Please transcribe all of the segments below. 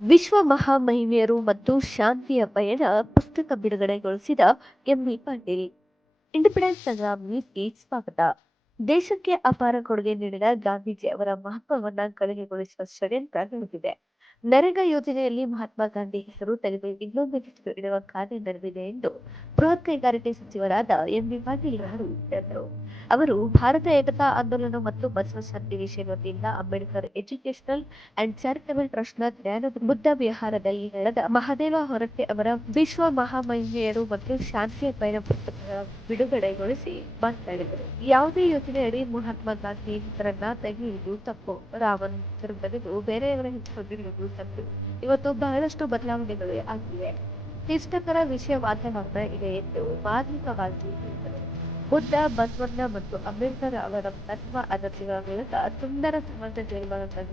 ವಿಶ್ವ ಮಹಾಮಹಿಮೆಯರು ಮತ್ತು ಶಾಂತಿಯ ಪಯಣ ಪುಸ್ತಕ ಬಿಡುಗಡೆಗೊಳಿಸಿದ ಎಂಬಿ ಪಾಟೀಲ್. ಇಂಡಿಪೆಂಡೆನ್ಸ್ ಸಂಗ್ರಾಮ್ ನ್ಯೂಸ್ಗೆ ಸ್ವಾಗತ. ದೇಶಕ್ಕೆ ಅಪಾರ ಕೊಡುಗೆ ನೀಡಿದ ಗಾಂಧೀಜಿ ಅವರ ಮಹತ್ವವನ್ನ ಕಡಿಮೆಗೊಳಿಸುವ ಷಡ್ಯಂತ್ರ ನಡೆದಿದೆ. ನರೇಗಾ ಯೋಜನೆಯಲ್ಲಿ ಮಹಾತ್ಮ ಗಾಂಧಿ ಹೆಸರು ತೆಗೆದು ಇನ್ನೊಂದು ಹೆಸರು ಇಡುವ ಕಾರ್ಯ ನಡೆದಿದೆ ಎಂದು ಬೃಹತ್ ಕೈಗಾರಿಕೆ ಸಚಿವರಾದ ಎಂಬಿ ಪಾಟೀಲ್ ಅವರು ಹೇಳಿದರು. ಅವರು ಭಾರತ ಏಕತಾ ಆಂದೋಲನ ಮತ್ತು ಬಸವ ಶಾಂತಿ ಮಿಷನ್ ವತಿಯಿಂದ ಅಂಬೇಡ್ಕರ್ ಎಜುಕೇಶನಲ್ ಅಂಡ್ ಚಾರಿಟಬಲ್ ಟ್ರಸ್ಟ್ನ ಜ್ಞಾನ ಬುದ್ಧ ವಿಹಾರದಲ್ಲಿ ನಡೆದ ಮಹದೇವ ಹೊರಟ್ಟಿ ಅವರ ವಿಶ್ವ ಮಹಾಮಹಿಮೆಯರು ಮತ್ತು ಶಾಂತಿಯ ಪಯಣ ಪುಸ್ತಕ ಬಿಡುಗಡೆಗೊಳಿಸಿ ಮಾತನಾಡಿದರು. ಯಾವುದೇ ಯೋಜನೆಯಡಿ ಮಹಾತ್ಮ ಗಾಂಧಿ ಹೆಸರನ್ನ ತೆಗೆಯುವುದು ತಪ್ಪು, ರಾಮನ್ ಹೆಸರು ಬದಲು ಬೇರೆಯವರ ಹೆಸರು ಇಡುವುದು ತಪ್ಪು. ಇವತ್ತು ಬಹಳಷ್ಟು ಬದಲಾವಣೆಗಳು ಆಗಿವೆ. ಕ್ಲಿಷ್ಟಕರ ವಿಷಯ ವಾತಾವರಣ ಇದೆ ಎಂದು ಮಾರ್ಮಿಕವಾಗಿ ಹೇಳಿದರು. ಬುದ್ಧ, ಬಸವಣ್ಣ ಮತ್ತು ಅಂಬೇಡ್ಕರ್ ಅವರ ತತ್ವ ಆದರ್ಶಗಳ ಮೂಲಕ ಸುಂದರ ಸಮಾಜ ನಿರ್ಮಾಣದ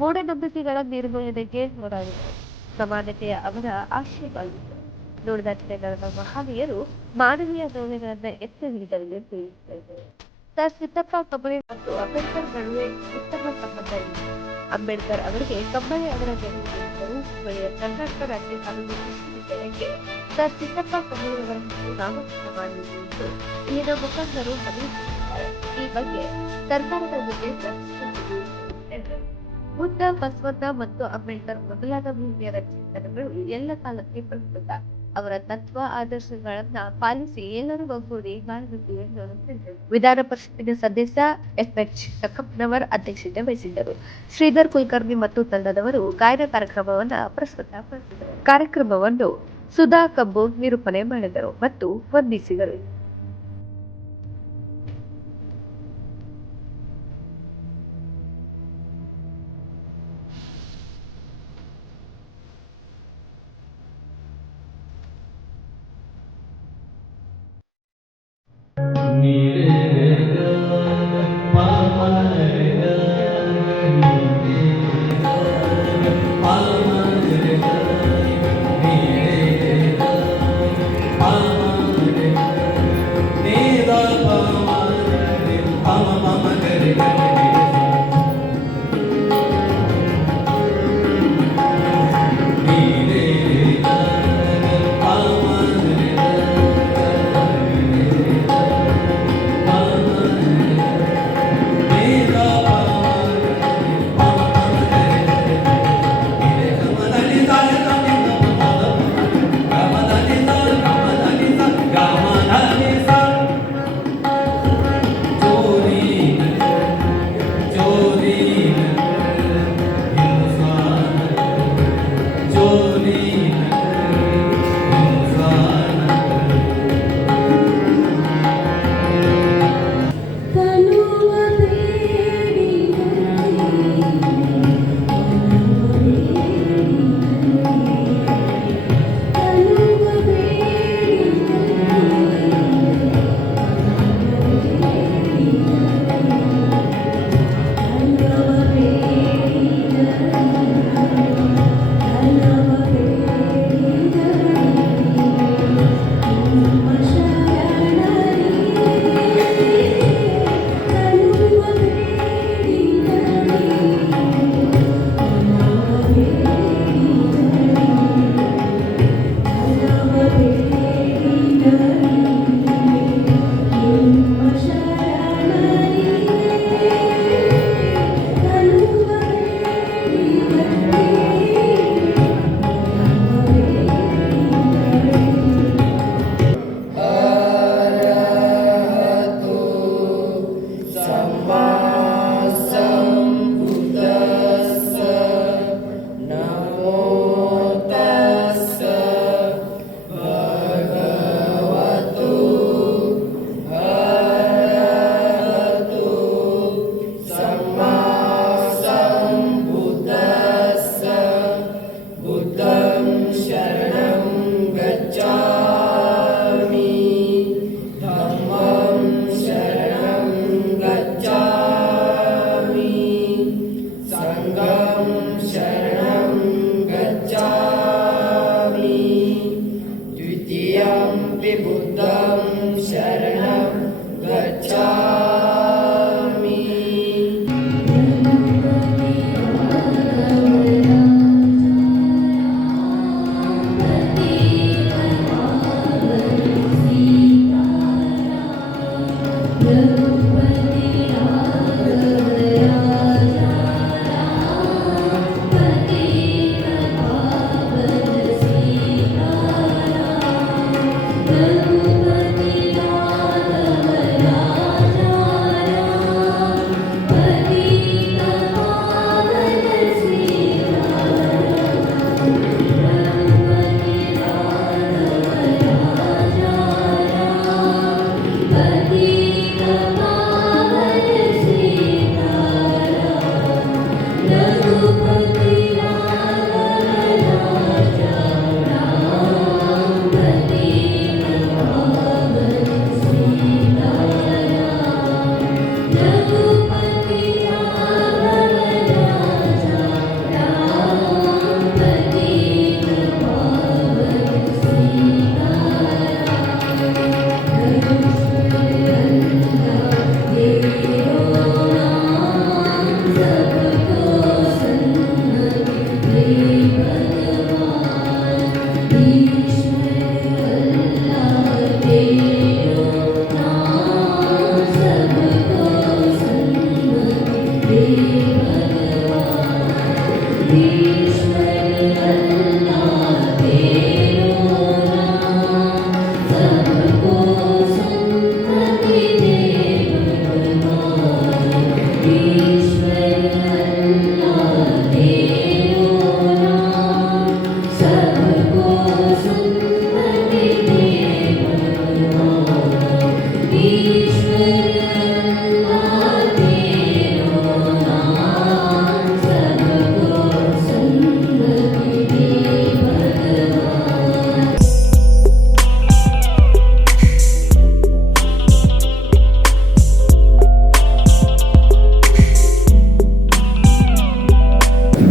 ಮೂಢನಂಬಿಕೆಗಳ ನಿರ್ಮೂಲನೆಗೆ ಹೋರಾಡಿದರು. ಸಮಾನತೆಯ ಅವರ ಆಶಯವಾಗಿತ್ತು. ನುಡಿದ ದಿನಗಳ ಮಹನೀಯರು ಮಾನವೀಯ ಮೌಲ್ಯಗಳನ್ನ ಎತ್ತಿ ಹಿಡಿದರು ಎಂದು ಹೇಳಿದರು. ಸರ್ ಸಿದ್ದಪ್ಪ ಕಂಬಳಿ ಮತ್ತು ಅಂಬೇಡ್ಕರ್ ನಡುವೆ ಉತ್ತಮ ಸಂಬಂಧ ಇದೆ. ಅಂಬೇಡ್ಕರ್ ಅವರಿಗೆ ಕಂಬಳಿ ಅವರ ನೆರವಿನಿಂದಲೂ ಹುಬ್ಬಳ್ಳಿಯ ಕರ್ನಾಟಕ ರಾಜ್ಯ ಕಾನೂನು ವಿಶ್ವವಿದ್ಯಾಲಯಕ್ಕೆ ಸರ್ ಸಿದ್ದಪ್ಪ ಕಂಬಳಿ ಅವರ ಹೆಸರು ನಾಮಕರಣ ಮಾಡಲಿದೆ ಎಂದು ಇಲ್ಲಿನ ಮುಖಂಡರು ಮನವಿ. ಈ ಬಗ್ಗೆ ಸರ್ಕಾರದ ಜೊತೆ ಚರ್ಚಿಸುತ್ತಿದೆ ಎಂದರು. ಬುದ್ಧ, ಬಸವಣ್ಣ ಮತ್ತು ಅಂಬೇಡ್ಕರ್ ಮೊದಲಾದ ಭೂಮಿಯರ ಚಿಂತನೆಗಳು ಎಲ್ಲ ಕಾಲಕ್ಕೆ ಪ್ರಸ್ತುತ. ಅವರ ತತ್ವ ಆದರ್ಶಗಳನ್ನ ಪಾಲಿಸಿ ಎಲ್ಲರೂ ಒಗ್ಗೂಡಿ ಬಾಳಬೇಕು ಎಂದು ಹೇಳಿದರು. ವಿಧಾನ ಪರಿಷತ್ತಿನ ಸದಸ್ಯ ಎಫ್ಎಚ್ ಶಕಪ್ನವರ್ ಅಧ್ಯಕ್ಷತೆ ವಹಿಸಿದ್ದರು. ಶ್ರೀಧರ್ ಕುಲಕರ್ಣಿ ಮತ್ತು ತಂಡದವರು ಗಾಯನ ಕಾರ್ಯಕ್ರಮವನ್ನು ಪ್ರಸ್ತುತಪಡಿಸಿದರು. ಕಾರ್ಯಕ್ರಮವನ್ನು ಸುಧಾ ಕಬ್ಬು ನಿರೂಪಣೆ ಮಾಡಿದರು ಮತ್ತು ವಂದಿಸಿದರು.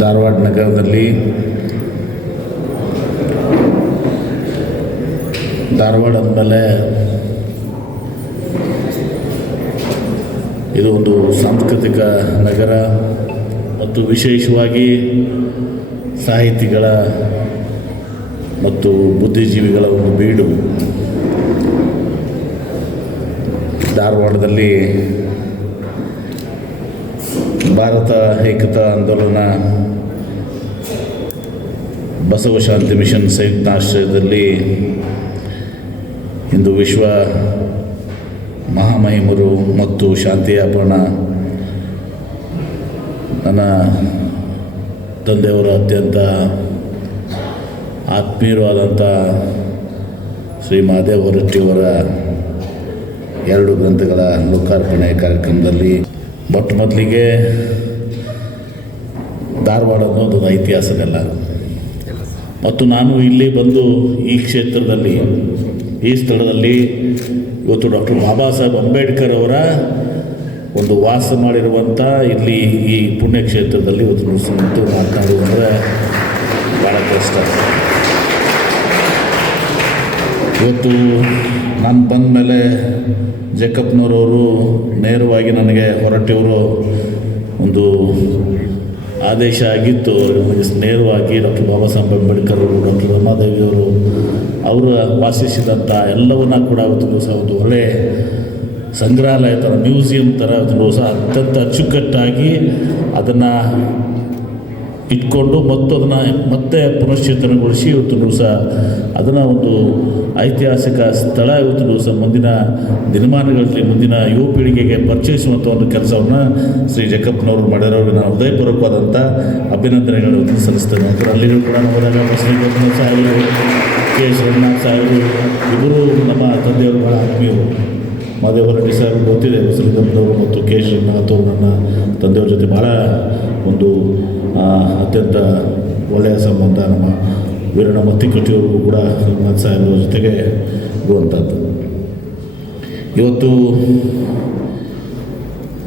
ಧಾರವಾಡ ನಗರದಲ್ಲಿ ಧಾರವಾಡ ಅಂದಮೇಲೆ ಇದು ಒಂದು ಸಾಂಸ್ಕೃತಿಕ ನಗರ ಮತ್ತು ವಿಶೇಷವಾಗಿ ಸಾಹಿತಿಗಳ ಮತ್ತು ಬುದ್ಧಿಜೀವಿಗಳ ಒಂದು ಬೀಡು. ಧಾರವಾಡದಲ್ಲಿ ಭಾರತ ಏಕತಾ ಆಂದೋಲನ, ಬಸವ ಶಾಂತಿ ಮಿಷನ್ ಸಂಯುಕ್ತಾಶ್ರಯದಲ್ಲಿ ಇಂದು ವಿಶ್ವ ಮಹಾಮಹಿಮರು ಮತ್ತು ಶಾಂತಿಯಾಪನ ನನ್ನ ತಂದೆಯವರ ಅತ್ಯಂತ ಆತ್ಮೀಯರಾದಂಥ ಶ್ರೀ ಮಹಾದೇವ ಹೊರಟ್ಟಿಯವರ 2 ಗ್ರಂಥಗಳ ಲೋಕಾರ್ಪಣೆ ಕಾರ್ಯಕ್ರಮದಲ್ಲಿ ಮೊದಲಿಗೆ ಧಾರವಾಡ ಅನ್ನೋದು ಐತಿಹಾಸಿಕಲ್ಲ, ಮತ್ತು ನಾನು ಇಲ್ಲಿ ಬಂದು ಈ ಕ್ಷೇತ್ರದಲ್ಲಿ, ಈ ಸ್ಥಳದಲ್ಲಿ ಇವತ್ತು ಡಾಕ್ಟರ್ ಬಾಬಾ ಸಾಹೇಬ್ ಅಂಬೇಡ್ಕರ್ ಅವರ ಒಂದು ವಾಸ ಮಾಡಿರುವಂಥ ಇಲ್ಲಿ ಈ ಪುಣ್ಯಕ್ಷೇತ್ರದಲ್ಲಿ ಇವತ್ತು ನಿಂತು ಮಾತನಾಡುವಂದರೆ ಭಾಳ ಕಷ್ಟ. ಇವತ್ತು ನಾನು ಬಂದ ಮೇಲೆ ಜಕ್ಕಪ್ಪನವರವರು ನೇರವಾಗಿ ನನಗೆ ಹೊರಟ್ಟಿವರು ಒಂದು ಆದೇಶ ಆಗಿತ್ತು. ನನಗೆ ನೇರವಾಗಿ ಡಾಕ್ಟರ್ ಬಾಬಾ ಸಾಹೇಬ್ ಅಂಬೇಡ್ಕರ್ ಅವರು, ಡಾಕ್ಟರ್ ರಮಾದೇವಿಯವರು ಅವರು ವಾಸಿಸಿದಂಥ ಎಲ್ಲವನ್ನ ಕೂಡ ಇವತ್ತು ದಿವಸ ಒಂದು ಒಳ್ಳೆಯ ಸಂಗ್ರಹಾಲಯ ಥರ, ಮ್ಯೂಸಿಯಂ ಥರ ಇವತ್ತು ದಿವಸ ಅತ್ಯಂತ ಅಚ್ಚುಕಟ್ಟಾಗಿ ಅದನ್ನು ಇಟ್ಕೊಂಡು ಮತ್ತು ಅದನ್ನು ಮತ್ತೆ ಪುನಶ್ಚೇತನಗೊಳಿಸಿ ಇವತ್ತು ದಿವಸ ಅದನ್ನು ಒಂದು ಐತಿಹಾಸಿಕ ಸ್ಥಳ ಇವತ್ತು ದಿವಸ ಮುಂದಿನ ದಿನಮಾನಗಳಲ್ಲಿ ಮುಂದಿನ ಯುವ ಪೀಳಿಗೆಗೆ ಪರಿಚಯಿಸುವಂಥ ಒಂದು ಕೆಲಸವನ್ನು ಶ್ರೀ ಜಕ್ಕಪ್ಪನವರು ಮಾಡಿರೋರಿಗೆ ನಾನು ಹೃದಯಪೂರ್ವಕವಾದಂಥ ಅಭಿನಂದನೆಗಳು ಸಲ್ಲಿಸ್ತೇನೆ. ಅಲ್ಲಿಯೂ ಕೂಡ ಹೋದಾಗ ಬಸಲಿಂಗಪ್ಪನ ಸಾಹೇಬರು, ಕೆ ಶ್ರೀನಾಥ್ ಸಾಹೇಬರು ಇಬ್ಬರು ನಮ್ಮ ತಂದೆಯವರು ಭಾಳ ಆತ್ಮೀಯರು. ಮಹಾದೇವ ಹೊರಟ್ಟಿ ಸಾಹೇಬ್ ಗೊತ್ತಿದೆ, ಬಸಲಿಂಗಪ್ಪನವರು ಮತ್ತು ಕೆ ಶ್ರೀನಾಥ್ ಅವರು ನನ್ನ ತಂದೆಯವ್ರ ಜೊತೆ ಭಾಳ ಒಂದು ಅತ್ಯಂತ ಒಳ್ಳೆಯ ಸಂಬಂಧ. ನಮ್ಮ ವೀರಣ್ಣ ಮತ್ತಿಕಟ್ಟಿಯವ್ರಿಗೂ ಕೂಡ ಶ್ರೀನಾಥ್ ಸಾಹೇಬ್ರ ಜೊತೆಗೆ ಇರುವಂಥದ್ದು. ಇವತ್ತು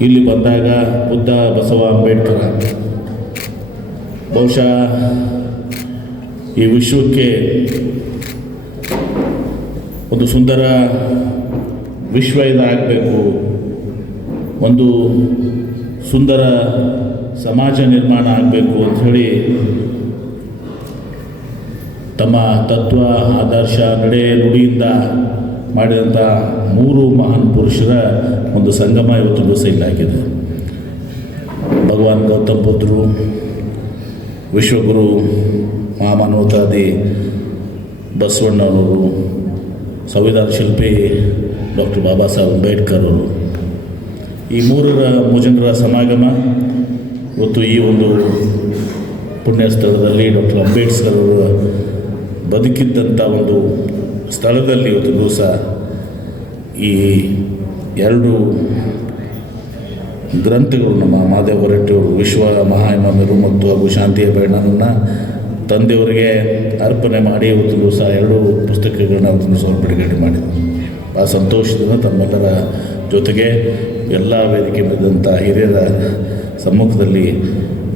ಇಲ್ಲಿ ಬಂದಾಗ ಬುದ್ಧ, ಬಸವ, ಅಂಬೇಡ್ಕರ್ ಬಹುಶಃ ಈ ವಿಶ್ವಕ್ಕೆ ಒಂದು ಸುಂದರ ವಿಶ್ವ ಇದಾಗಬೇಕು, ಒಂದು ಸುಂದರ ಸಮಾಜ ನಿರ್ಮಾಣ ಆಗಬೇಕು ಅಂಥೇಳಿ ತಮ್ಮ ತತ್ವ, ಆದರ್ಶ, ನಡೆ, ನುಡಿಯಿಂದ ಮಾಡಿದಂಥ 3 ಮಹಾನ್ ಪುರುಷರ ಒಂದು ಸಂಗಮ ಇವತ್ತು ದಿವಸ ಇಲ್ಲಾಗಿದೆ. ಭಗವಾನ್ ಗೌತಮ್ ಬುದ್ಧರು, ವಿಶ್ವಗುರು ಮಹಾಮಾನವತಾವಾದಿ ಬಸವಣ್ಣವರು, ಸಂವಿಧಾನ ಶಿಲ್ಪಿ ಡಾಕ್ಟರ್ ಬಾಬಾ ಸಾಹೇಬ್ ಅಂಬೇಡ್ಕರ್ ಅವರು, ಈ 3 ಜನರ ಸಮಾಗಮ ಇವತ್ತು ಈ ಒಂದು ಪುಣ್ಯ ಸ್ಥಳದಲ್ಲಿ ಡಾಕ್ಟರ್ ಅಂಬೇಡ್ಕರ್ ಅವರು ಬದುಕಿದ್ದಂಥ ಒಂದು ಸ್ಥಳದಲ್ಲಿ ಇವತ್ತು ದಿವಸ ಈ 2 ಗ್ರಂಥಗಳು ನಮ್ಮ ಮಹಾದೇವ ಹೊರಟ್ಟಿಯವರು ವಿಶ್ವ ಮಹಾಮಹಿಮರು ಮತ್ತು ಹಾಗೂ ಶಾಂತಿಯ ಬಣ್ಣವನ್ನು ತಂದೆಯವರಿಗೆ ಅರ್ಪಣೆ ಮಾಡಿ ಇವತ್ತು ದಿವಸ 2 ಪುಸ್ತಕಗಳನ್ನ ಅವತ್ತು ದಿವಸ ಬಿಡುಗಡೆ ಮಾಡಿದರು. ಆ ಸಂತೋಷದಿಂದ ತಮ್ಮೆಲ್ಲರ ಜೊತೆಗೆ ಎಲ್ಲ ವೇದಿಕೆ ಮೇಲಿದ್ದಂಥ ಹಿರಿಯರ ಸಮ್ಮುಖದಲ್ಲಿ